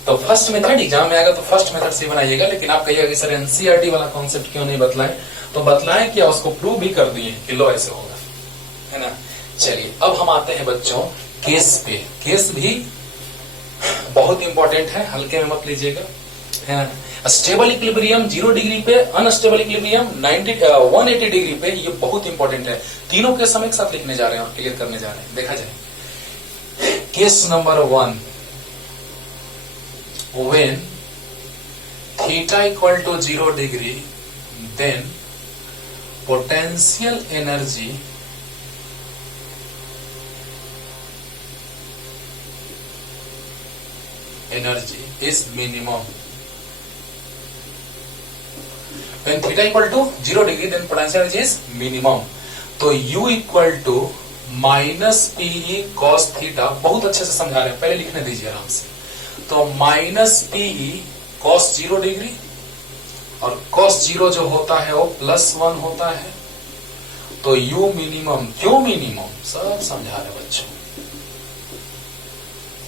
तो फर्स्ट मेथड एग्जाम में आएगा तो फर्स्ट मेथड से बनाइएगा, लेकिन आप कहिएगा कि सर एनसीईआरटी वाला कॉन्सेप्ट क्यों नहीं बतलाए, तो बतलाएं क्या, उसको प्रूव भी कर दिए कि लो ऐसे होगा, है ना। चलिए अब हम आते हैं बच्चों केस पे। केस भी बहुत इंपॉर्टेंट है, हल्के में मत लीजिएगा, है ना। स्टेबल इक्विलिब्रियम 0 डिग्री पे, अनस्टेबल इक्विलिब्रियम 180 डिग्री पे, ये बहुत इंपॉर्टेंट है। तीनों के समय एक साथ लिखने जा रहे हैं और क्लियर करने जा रहे हैं, देखा जाए। Case number 1, when theta equal to 0 degree then potential energy is minimum. When theta equal to 0 degree, then potential energy is minimum. तो U equal to minus PE cos theta, बहुत अच्छे से समझा रहे हैं, पहले लिखने दीजिए आराम से। तो माइनस PE cos 0 डिग्री, और cos 0 जो होता है वो +1 होता है, तो U मिनिमम, क्यों मिनिमम, सब समझा रहे बच्चों।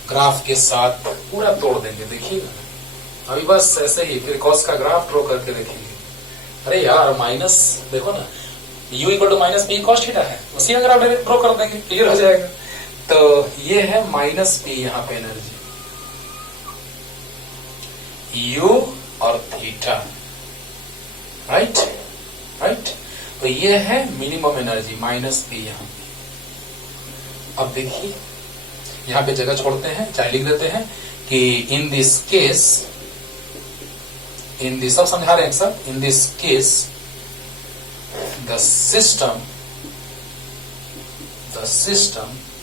ग्राफ के साथ पूरा तोड़ देंगे, देखिएगा अभी बस ऐसे ही, फिर कॉस का ग्राफ ड्रॉ करके देखेंगे। अरे यार माइनस देखो ना, U equal to minus P cos theta है, उसी का ग्राफ डायरेक्ट ड्रॉ कर देंगे, क्लियर हो जाएगा। तो ये है माइनस पी यहाँ पे एनर्जी, U और थीटा, राइट। तो ये है मिनिमम एनर्जी माइनस पी यहाँ पे। अब देखिए यहां पे जगह छोड़ते हैं, चाहे लिख देते हैं कि इन दिस केस, सब समझा रहे हैं सब, इन this case the system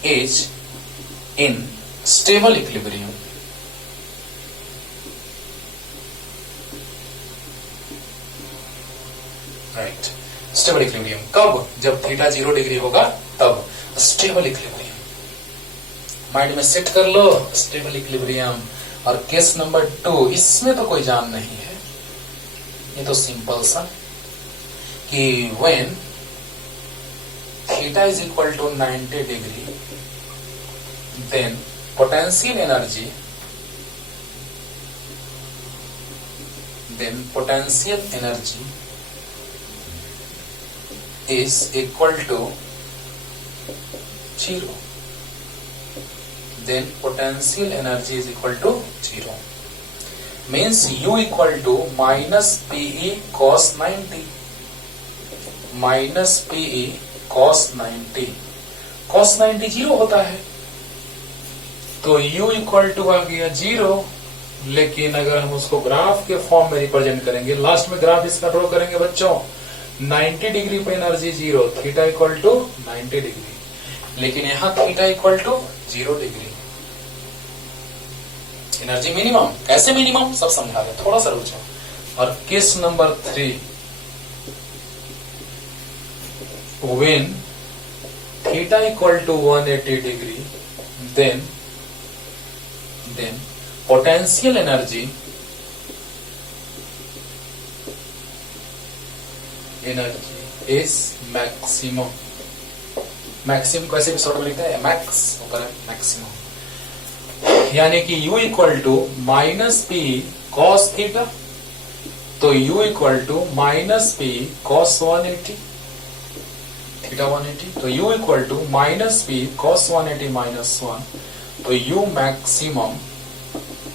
is in stable equilibrium, right. Stable equilibrium कब? जब थीटा 0 डिग्री होगा तब स्टेबल इक्विलिब्रियम, माइंड में सेट कर लो स्टेबल इक्विलिब्रियम। और केस नंबर 2, इसमें तो कोई जान नहीं है, ये तो सिंपल सा कि when theta is equal to 90 degree then potential energy is equal to 0. Then potential energy is equal to 0. Means U equal to minus PE cos 90. Minus PE cos 90. Cos 90 0 होता है, तो U इक्वल टू आ गया 0। लेकिन अगर हम उसको graph के form में रिप्रेजेंट करेंगे, लास्ट में ग्राफ इसका ड्रॉ करेंगे बच्चों, 90 डिग्री पे energy 0, theta equal to 90 degree, लेकिन यहां theta equal to 0 degree. Energy minimum, कैसे मिनिमम सब समझा रहे, थोड़ा सा रुक जाओ। और case number 3, when theta equal to 180 degree then potential energy is maximum। Maximum कैसे भी शॉर्ट में लिखते हैं, मैक्स ऊपर है मैक्सिमम, यानी कि U equal to minus P cos theta, तो U equal to minus P cos 180 theta 180, तो U equal to minus P cos 180 minus 1, तो U maximum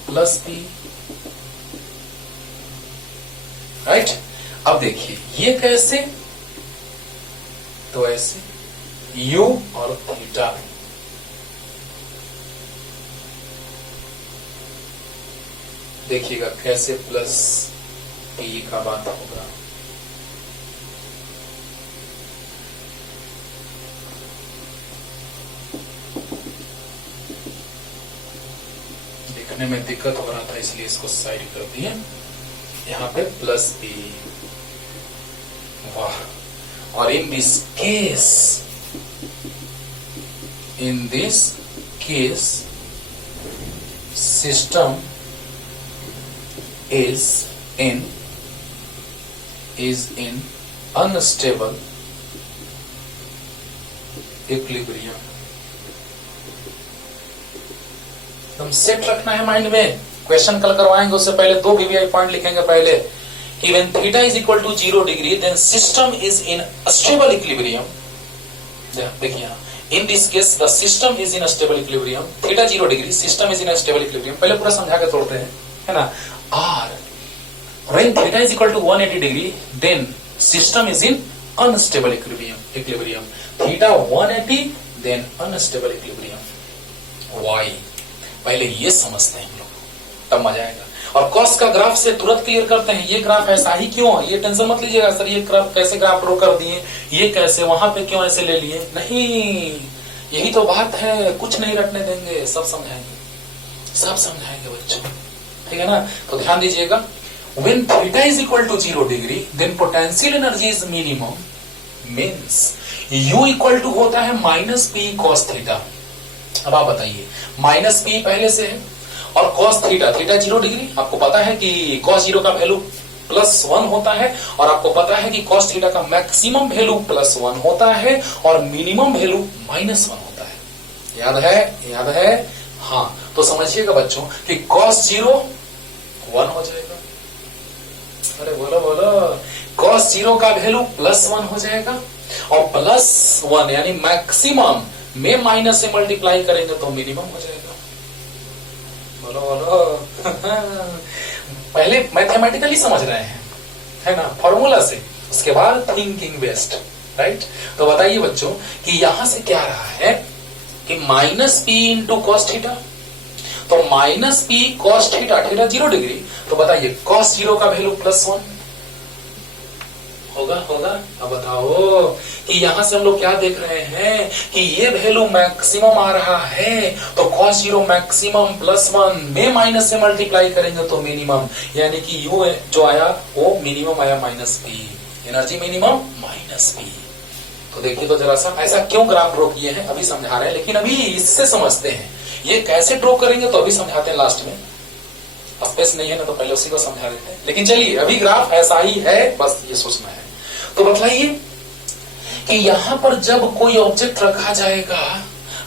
plus P. Right, अब देखिए ये कैसे, तो ऐसे U और थीटा, देखिएगा कैसे प्लस पी का बात होगा। में दिक्कत हो रहा था इसलिए इसको साइड कर दिए, यहां पे प्लस बी। वाह, और in this case system is in unstable equilibrium। तुम सेट रखना है माइंड में, क्वेश्चन कल करवाएंगे उससे पहले 2 वीवीआई पॉइंट लिखेंगे पहले कि when theta is equal to 0 degree then system is in stable equilibrium. देखिए in this case the system is in stable equilibrium, theta 0 degree, system is in stable equilibrium. पहले पूरा समझा के तोड़ते हैं, है ना। और when theta is equal to 180 degree then system is in unstable equilibrium, theta 180 then unstable equilibrium. Why, पहले ये समझते हैं हम लोग, तब मजा आएगा। और कॉस का ग्राफ से तुरंत क्लियर करते हैं, ये ग्राफ ऐसा ही क्यों, ये टेंशन मत लीजिएगा सर ये ग्राफ कैसे ग्राफ ड्रॉ कर दिए, ये कैसे वहां पे क्यों ऐसे ले लिए, नहीं, यही तो बात है, कुछ नहीं रटने देंगे, सब समझाएंगे बच्चों, ठीक है ना। तो ध्यान दीजिएगा, when theta is equal to 0 degree then potential energy is minimum, means U equal to होता है माइनस पी कॉस थीटा। अब आप बताइए, माइनस पी पहले से है और कॉस थीटा, थीटा 0 डिग्री, आपको पता है कि कॉस 0 का वैल्यू +1 होता है, और आपको पता है कि कॉस थीटा का मैक्सिमम वैल्यू +1 होता है और मिनिमम वैल्यू -1 होता है। याद है, हाँ। तो समझिएगा बच्चों कि कॉस 0 1 हो जाएगा, अरे बोलो, कॉस 0 का वैल्यू +1 हो जाएगा, और +1 यानी मैक्सिमम में माइनस से मल्टीप्लाई करेंगे तो मिनिमम हो जाएगा। बोलो पहले मैथमेटिकली समझ रहे हैं, है ना, फॉर्मूला से, उसके बाद थिंकिंग बेस्ड, राइट। तो बताइए बच्चों कि यहां से क्या रहा है कि minus P into cos theta, तो minus P cos theta, theta 0 degree, तो बताइए कॉस 0 का वैल्यू +1 होगा। अब बताओ कि यहां से हम लोग क्या देख रहे हैं कि ये वैल्यू मैक्सिमम आ रहा है, तो cos 0 मैक्सिमम +1 में माइनस से मल्टीप्लाई करेंगे तो मिनिमम, यानी कि U जो आया वो मिनिमम आया -P, एनर्जी मिनिमम -P। तो देखिए तो जरा सा ऐसा क्यों ग्राफ ड्रॉ किए हैं अभी समझा रहे हैं, लेकिन अभी इससे समझते हैं ये कैसे ड्रॉ करेंगे तो अभी समझाते हैं लास्ट में। स्पेस नहीं है ना तो पहले उसी को समझा देते हैं, लेकिन चलिए अभी ग्राफ ऐसा ही है, बस ये सोचना है। तो बताइए कि यहां पर जब कोई ऑब्जेक्ट रखा जाएगा,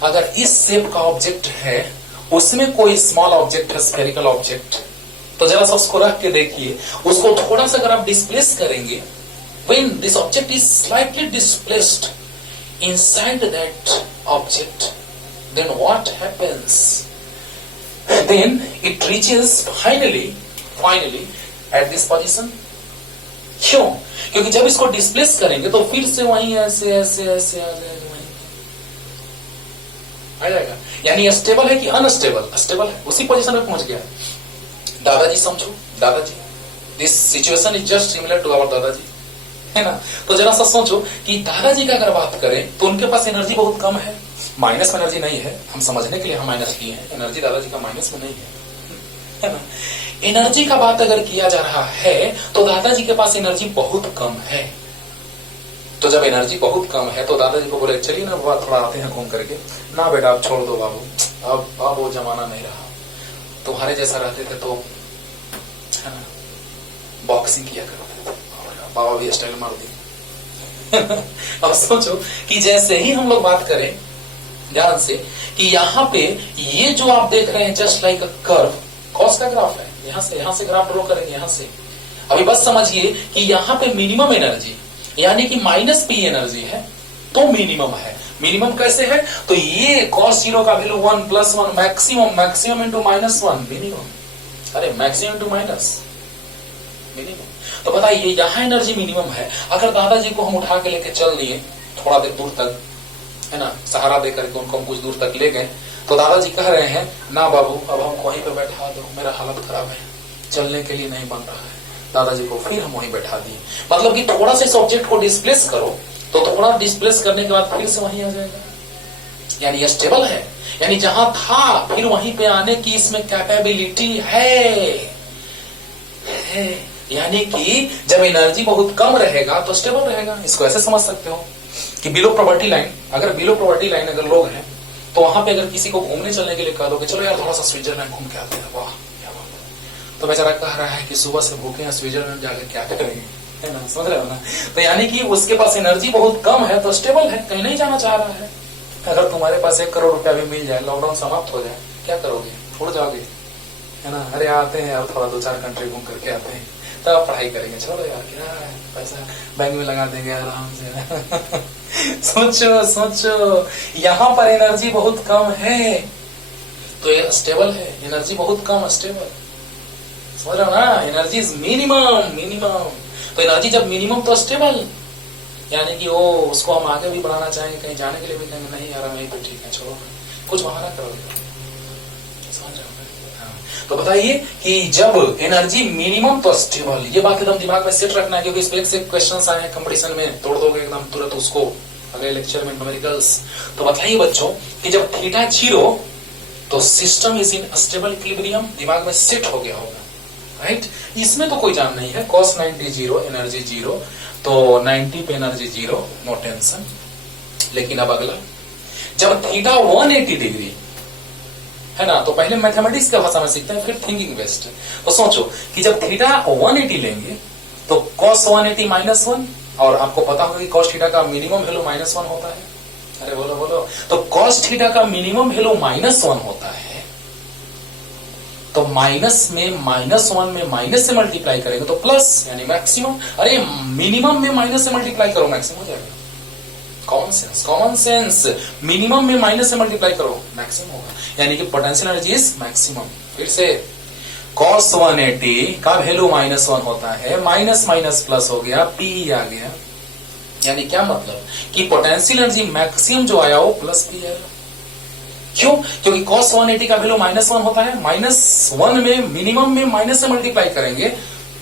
अगर इस शेप का ऑब्जेक्ट है, उसमें कोई स्मॉल ऑब्जेक्ट है, स्फेरिकल ऑब्जेक्ट, तो जरा सा उसको रख के देखिए, उसको थोड़ा सा अगर आप डिस्प्लेस करेंगे, when this object is slightly displaced inside that object, then what happens? Then it reaches finally at this position. क्यों? क्योंकि जब इसको डिस्प्लेस करेंगे तो फिर से वहीं ऐसे ऐसे ऐसे आ जाएगा, वहीं आ जाएगा। यानी स्टेबल है कि अनस्टेबल? स्टेबल है, उसी पोजीशन में पहुंच गया। दादाजी समझो, दादाजी, this situation is just similar to our दादाजी, है ना। तो जरा सा सोचो कि दादाजी का अगर बात करें तो उनके पास एनर्जी बहुत कम है, माइनस में एनर्जी नहीं है, हम समझने के लिए हम माइनस किए हैं, एनर्जी दादाजी का माइनस में नहीं है ना। एनर्जी का बात अगर किया जा रहा है तो दादाजी के पास एनर्जी बहुत कम है। तो जब एनर्जी बहुत कम है तो दादाजी को बोले चलिए ना बाबा थोड़ा आते हैं घूम करके। ना बेटा आप छोड़ दो बाबू, अब वो जमाना नहीं रहा, तुम्हारे जैसा रहते थे तो है ना बॉक्सिंग किया करते थे, बाबा भी स्टाइल मार दी। अब सोचो कि जैसे ही हम लोग बात करें ध्यान से कि यहाँ पे ये जो आप देख रहे हैं just like a curve, cos का ग्राफ है, यहां से ग्राफ ड्रॉ करेंगे यहां से। अभी बस समझिए कि यहाँ पे मिनिमम एनर्जी यानी कि माइनस पी एनर्जी है तो मिनिमम है। मिनिमम कैसे है? तो ये cos 0 का वैल्यू 1 + 1 मैक्सिमम इंटू -1 मिनिमम, अरे मैक्सिमम इंटू माइनस मिनिमम। तो बताइए यहाँ एनर्जी मिनिमम है, अगर दादाजी को हम उठा के लेके चल दिए थोड़ा देर दूर तक, है ना, सहारा देकर के उनको हम कुछ दूर तक ले गए, तो दादाजी कह रहे हैं ना बाबू अब हमको वहीं पे बैठा दो, मेरा हालत खराब है, चलने के लिए नहीं बन रहा है। दादाजी को फिर हम वहीं बैठा दिए, मतलब कि थोड़ा सा इस ऑब्जेक्ट को डिस्प्लेस करो तो थोड़ा डिस्प्लेस करने के बाद फिर से वहीं आ जाएगा, यानी ये स्टेबल है, यानी जहां था फिर वहीं पे आने की इसमें कैपेबिलिटी है। यानी कि जब एनर्जी बहुत कम रहेगा तो स्टेबल रहेगा। इसको ऐसे समझ सकते हो कि बिलो प्रॉपर्टी लाइन, अगर बिलो प्रॉपर्टी लाइन अगर लोग हैं तो वहां पे अगर किसी को घूमने चलने के लिए कह दो कि चलो यार थोड़ा सा स्विट्जरलैंड घूम के आते हैं, वाह क्या बात है, तो बेचारा कह रहा है कि सुबह से भूखे हैं, स्विट्जरलैंड जाकर क्या करेंगे, है ना, समझ रहे हो ना। तो यानी कि उसके पास एनर्जी बहुत कम है तो स्टेबल है, कहीं नहीं जाना चाह रहा है। अगर तुम्हारे पास 1 करोड़ रुपया भी मिल जाए, लॉकडाउन समाप्त हो जाए, क्या करोगे? छोड़ जाओगे, है ना, अरे आते हैं यार थोड़ा 2-4 कंट्री घूम करके आते हैं, तब आप पढ़ाई करेंगे, चलो यार क्या है पैसा बैंक में लगा देंगे आराम से। सोचो यहाँ पर एनर्जी बहुत कम है तो ये स्टेबल है, एनर्जी बहुत कम स्टेबल, समझ रहे हो ना। एनर्जी इज मिनिमम, तो एनर्जी जब मिनिमम तो स्टेबल, यानी कि वो उसको हम आगे भी बढ़ाना चाहेंगे, कहीं जाने के लिए भी कहेंगे नहीं यार मैं तो ठीक है, छोड़ो कुछ बहाना करोगे, समझ रहे हो। तो बताइए कि जब एनर्जी मिनिमम तो स्टेबल, ये बात एकदम दिमाग में सेट रखना है क्योंकि इस पे एक से क्वेश्चंस आए हैं कंपटीशन में, तोड़ दोगे एकदम तुरंत उसको अगले लेक्चर में न्यूमेरिकल्स। तो बताइए बच्चों कि जब थीटा 0 तो system is in stable equilibrium, दिमाग में सेट हो गया होगा, राइट। इसमें तो कोई जान नहीं है, cos 90 0 एनर्जी 0, तो 90 पे एनर्जी 0, नो टेंशन। लेकिन अब अगला जब थीटा 180 डिग्री है ना, तो पहले मैथमेटिक्स की भाषा में सीखते हैं फिर थिंकिंग बेस्ड। तो सोचो कि जब थीटा 180 लेंगे तो cos 180 -1, और आपको पता होगा कि cos थीटा का मिनिमम वैल्यू -1 होता है, अरे बोलो, तो cos थीटा का मिनिमम वैल्यू -1 होता है, तो माइनस में -1 में माइनस से मल्टीप्लाई करेंगे तो प्लस यानी मैक्सिमम, अरे मिनिमम में माइनस से मल्टीप्लाई करो मैक्सिमम हो जाएगा। कॉमन सेंस, मिनिमम में माइनस से मल्टीप्लाई करो मैक्सिमम होगा, यानी कि पोटेंशियल एनर्जी इज मैक्सिमम। फिर से cos 180 का वैल्यू -1 होता है, माइनस माइनस प्लस हो गया, पी आ गया, यानी क्या मतलब कि पोटेंशियल एनर्जी मैक्सिमम जो आया वो प्लस पी आया। क्यों? क्योंकि cos 180 का वैल्यू -1 होता है, -1 में मिनिमम में माइनस से मल्टीप्लाई करेंगे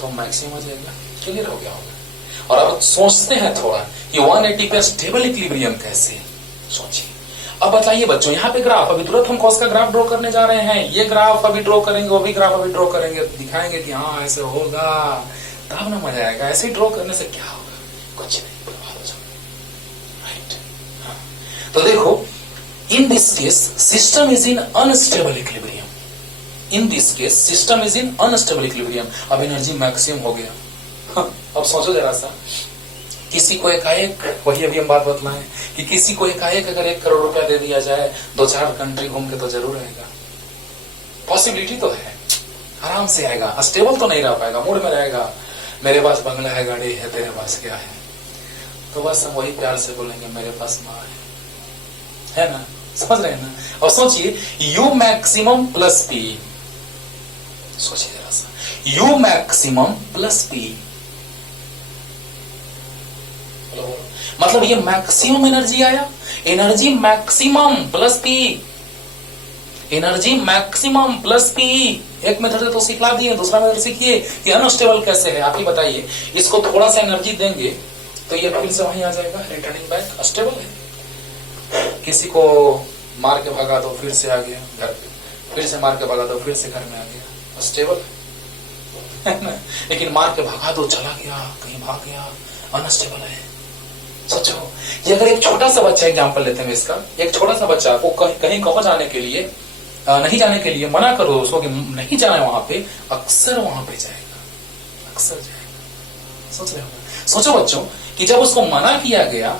तो मैक्सिमम हो जाएगा। क्लियर हो गया होगा। और अब सोचते हैं थोड़ा कि 180 पे स्टेबल इक्विलिब्रियम कैसे, सोचिए। अब बताइए बच्चों यहाँ पे ग्राफ, अभी तुरंत हम कॉस का ग्राफ ड्रॉ करने जा रहे हैं, ये ग्राफ अभी ड्रॉ करेंगे, वो भी ग्राफ अभी ड्रॉ करेंगे, दिखाएंगे कि हाँ ऐसे होगा, तब ना मजा आएगा। ऐसे ही ड्रॉ करने से क्या होगा? कुछ नहीं, बर्बाद हो जाएगा। तो देखो, इन this case system is in unstable equilibrium, in this case system is in unstable equilibrium. अब एनर्जी मैक्सिमम हो गया। अब सोचो जरा सा, किसी को एकाएक, वही अभी हम बात बतलाएं कि किसी को एकाएक अगर 1 करोड़ रुपया दे दिया जाए, 2-4 कंट्री घूम के तो जरूर आएगा। पॉसिबिलिटी तो है, आराम से आएगा, स्टेबल तो नहीं रह पाएगा, मूड में रहेगा, मेरे पास बंगला है, गाड़ी है, तेरे पास क्या है? तो बस हम वही प्यार से बोलेंगे मेरे पास माँ है ना? समझ रहे हैं ना? और सोचिए, यू मैक्सिमम प्लस पी, सोचिए जरा सा, यू मैक्सिमम प्लस पी, मतलब ये मैक्सिमम एनर्जी आया, energy maximum plus P, energy maximum plus P. एक मेथड तो सिखला दिए, दूसरा मेथड सीखिए कि अनस्टेबल कैसे है। आप ही बताइए, इसको थोड़ा सा एनर्जी देंगे तो ये फिर से वहीं आ जाएगा, रिटर्निंग बैक, स्टेबल है। किसी को मार के भगा दो, फिर से आ गया घर पे, फिर से मार के भगा दो, फिर से घर में आ गया, स्टेबल है ना? लेकिन मार के भगा दो, चला गया, कहीं भाग गया, अनस्टेबल है। सोचो, ये अगर एक छोटा सा बच्चा, एग्जांपल लेते हैं इसका, एक छोटा सा बच्चा को कहीं कहो जाने के लिए, नहीं जाने के लिए मना करो उसको कि नहीं जाना है वहां पे, अक्सर वहां पे जाएगा, अक्सर जाएगा। सोच रहे हो? सोचो बच्चों कि जब उसको मना किया गया,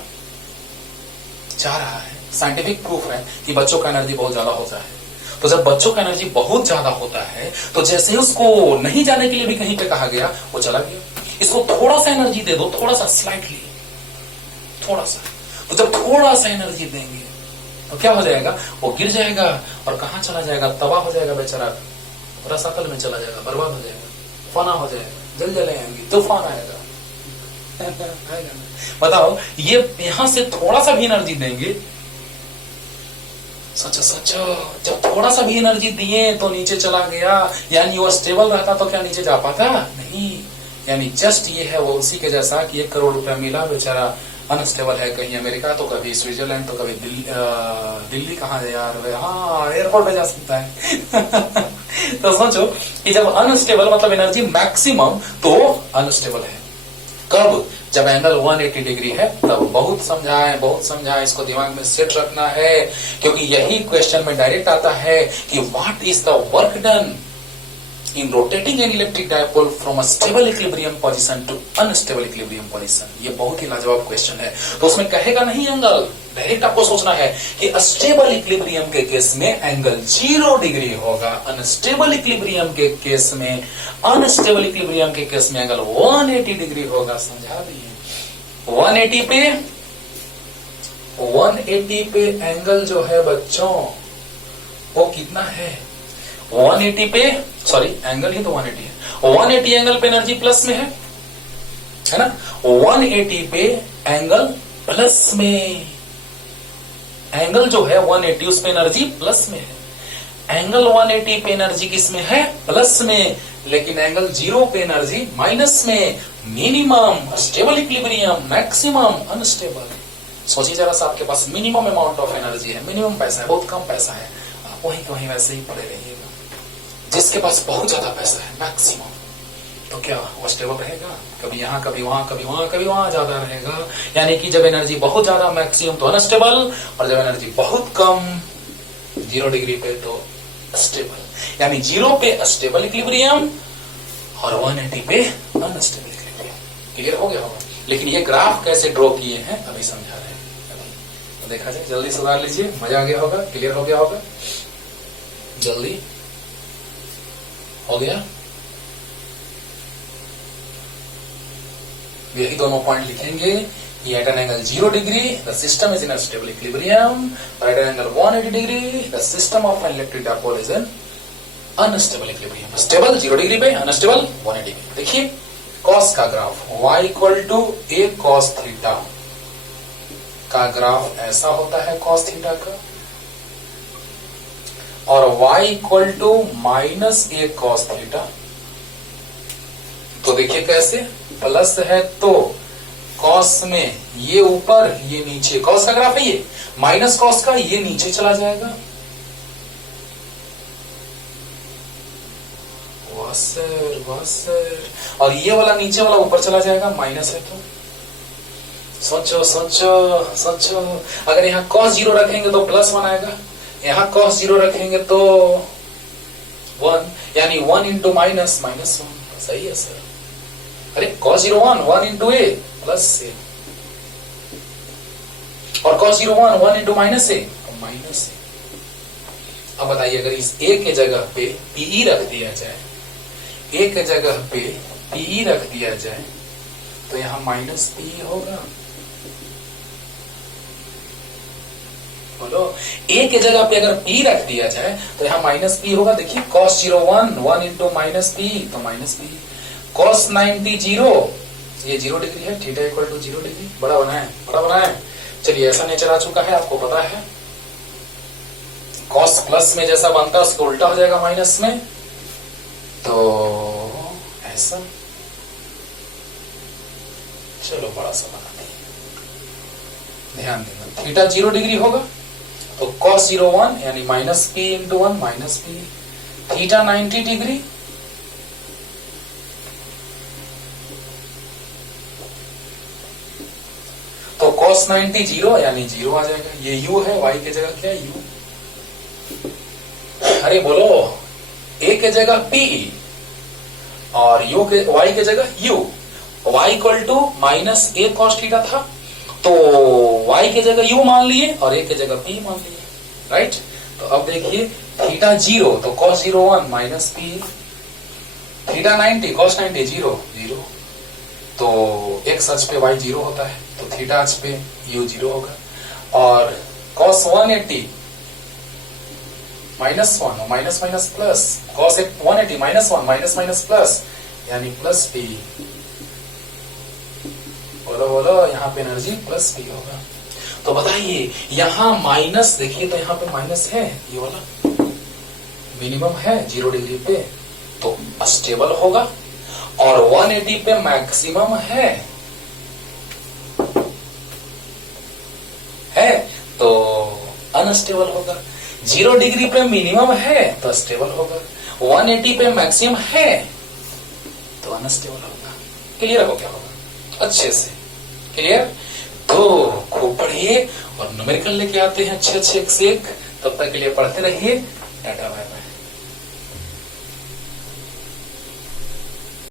जा रहा है, साइंटिफिक प्रूफ है कि बच्चों का एनर्जी बहुत ज्यादा होता है। तो जब बच्चों का एनर्जी बहुत ज्यादा होता है, तो जैसे ही उसको नहीं जाने के लिए भी कहीं पे कहा गया, वो चला गया। इसको थोड़ा सा एनर्जी दे दो, थोड़ा सा, स्लाइटली, थोड़ा सा, तो जब थोड़ा सा एनर्जी देंगे तो क्या हो जाएगा? वो गिर जाएगा और कहां चला जाएगा? तबाह हो जाएगा बेचारा, रसातल में चला जाएगा, बर्बाद हो जाएगा, फना हो जाएगा, जलजलें आएंगी, तूफान आएगा। बताओ, ये यहां से थोड़ा सा भी एनर्जी देंगे, सोचो सोचो, जब थोड़ा सा भी एनर्जी दिए तो नीचे चला गया, यानी वो स्टेबल रहता तो क्या नीचे जा पाता? नहीं। यानी जस्ट ये है वो उसी के जैसा कि 1 करोड़ रुपया मिला, बेचारा अनस्टेबल है, कहीं अमेरिका तो कभी स्विट्जरलैंड तो कभी दिल्ली कहाँ है यार, हाँ एयरपोर्ट पे जा सकता है। तो सोचो कि जब अनस्टेबल मतलब एनर्जी मैक्सिमम, तो अनस्टेबल है कब? जब एंगल 180 डिग्री है तब। बहुत समझाएं, इसको दिमाग में सेट रखना है, क्योंकि यही क्वेश्चन में डायरेक्ट आता है कि what is the work done in rotating an electric dipole from a stable equilibrium position to unstable equilibrium position। ये बहुत ही लाजवाब क्वेश्चन है। तो उसमें कहेगा नहीं एंगल, डायरेक्ट आपको सोचना है कि स्टेबल इक्विलिब्रियम के केस में एंगल 0 डिग्री होगा, अनस्टेबल इक्विलिब्रियम के केस में, अनस्टेबल इक्विलिब्रियम के केस में एंगल 180 डिग्री होगा। समझा दिए? 180 पे एंगल जो है बच्चों वो कितना है? 180 पे, सॉरी एंगल ही तो 180 है, 180 एंगल पे एनर्जी प्लस में है ना? 180 पे एंगल प्लस में, एंगल जो है 180 उस पे एनर्जी प्लस में है। एंगल 180 पे एनर्जी किस में है? प्लस में। लेकिन एंगल 0 पे एनर्जी माइनस में। Minimum stable equilibrium, maximum unstable. सोचिए जरा सा, आपके पास मिनिमम अमाउंट ऑफ एनर्जी है, मिनिमम पैसा है, बहुत कम पैसा है, आप वहीं कहीं वैसे ही पड़े रहिएगा। जिसके पास बहुत ज्यादा पैसा है, मैक्सिमम, तो क्या वो स्टेबल रहेगा? कभी यहाँ कभी वहां, कभी वहां कभी वहां ज्यादा रहेगा। यानी कि जब एनर्जी बहुत ज्यादा मैक्सिमम तो अनस्टेबल, और जब एनर्जी बहुत कम 0 डिग्री पे तो स्टेबल। यानी 0 पे स्टेबल इक्विलिब्रियम और 180 पे अनस्टेबल इक्विलिब्रियम। क्लियर हो गया होगा? लेकिन ये ग्राफ कैसे ड्रॉ किए हैं अभी समझा रहे हैं, तो देखा जाए, जल्दी सुधार लीजिए, मजा आ गया होगा, क्लियर हो गया होगा, जल्दी हो गया। यही दोनों पॉइंट लिखेंगे। At an angle 0 degree the system is in stable equilibrium, at an angle 180 degree the system of an electric dipole is in unstable equilibrium. Stable 0 degree पे, अनस्टेबल 180 पे। देखिए कॉस का graph y equal to a cos theta का graph ऐसा होता है cos theta का, और y equal to minus a cos theta. तो देखिए कैसे, प्लस है तो cos में ये ऊपर ये नीचे, cos का ग्राफ है ये, माइनस cos का ये नीचे चला जाएगा। सर और ये वाला नीचे वाला ऊपर चला जाएगा, माइनस है तो। सोचो सोचो सोचो, अगर यहाँ cos 0 रखेंगे तो +1 आएगा, यहाँ cos 0 रखेंगे तो 1, यानी 1 इंटू माइनस -1। सही है सर। अरे cos 0 1 into a plus a, और cos 0 1 into minus a minus a। अब बताइए, अगर इस a के जगह पे pe रख दिया जाए, a के जगह पे pe रख दिया जाए तो यहां माइनस pe होगा। बोलो, a के जगह पे अगर p रख दिया जाए तो यहां माइनस p होगा। देखिए cos 0 1 इंटू माइनस p तो माइनस p, cos 90 0, ये 0 डिग्री है, थीटा इक्वल टू 0 डिग्री। बड़ा बनाए, बड़ा बनाए। चलिए, ऐसा नेचर आ चुका है, आपको पता है cos प्लस में जैसा बनता है उसको उल्टा हो जाएगा माइनस में, तो ऐसा। चलो बड़ा सा बनाते हैं, ध्यान देना। थीटा 0 डिग्री होगा तो cos 0 1 यानी minus p into 1 minus p, theta 90 degree तो cos 90 0 यानी 0 आ जाएगा। ये u है, y के जगह क्या है u। अरे बोलो, a के जगह p और y के जगह u, y equal to minus a cos theta था तो y के जगह u मान लिए और a के जगह p मान लिए, राइट। तो अब देखिए, थीटा 0 तो cos 0 1 minus p, theta 90 cos 90 0 0, तो x अक्ष पे y 0 होता है तो थीटा अक्ष पे u 0 होगा, और cos 180 -1 minus minus plus, cos 180 -1 minus minus plus यानी प्लस p। बोलो बोलो, यहाँ पे एनर्जी प्लस p होगा। तो बताइए, यहाँ माइनस, देखिए तो यहाँ पे माइनस है, ये वाला मिनिमम है 0 डिग्री पे तो अस्टेबल होगा, और 180 पे मैक्सिमम है तो अनस्टेबल होगा। 0 डिग्री पे मिनिमम है तो स्टेबल होगा, 180 पे मैक्सिमम है तो अनस्टेबल होगा। क्लियर हो क्या होगा? अच्छे से क्लियर। तो खूब पढ़िए और न्यूमेरिकल लेके आते हैं अच्छे अच्छे एक से एक। तब तक के लिए पढ़ते रहिए। Tata bye bye.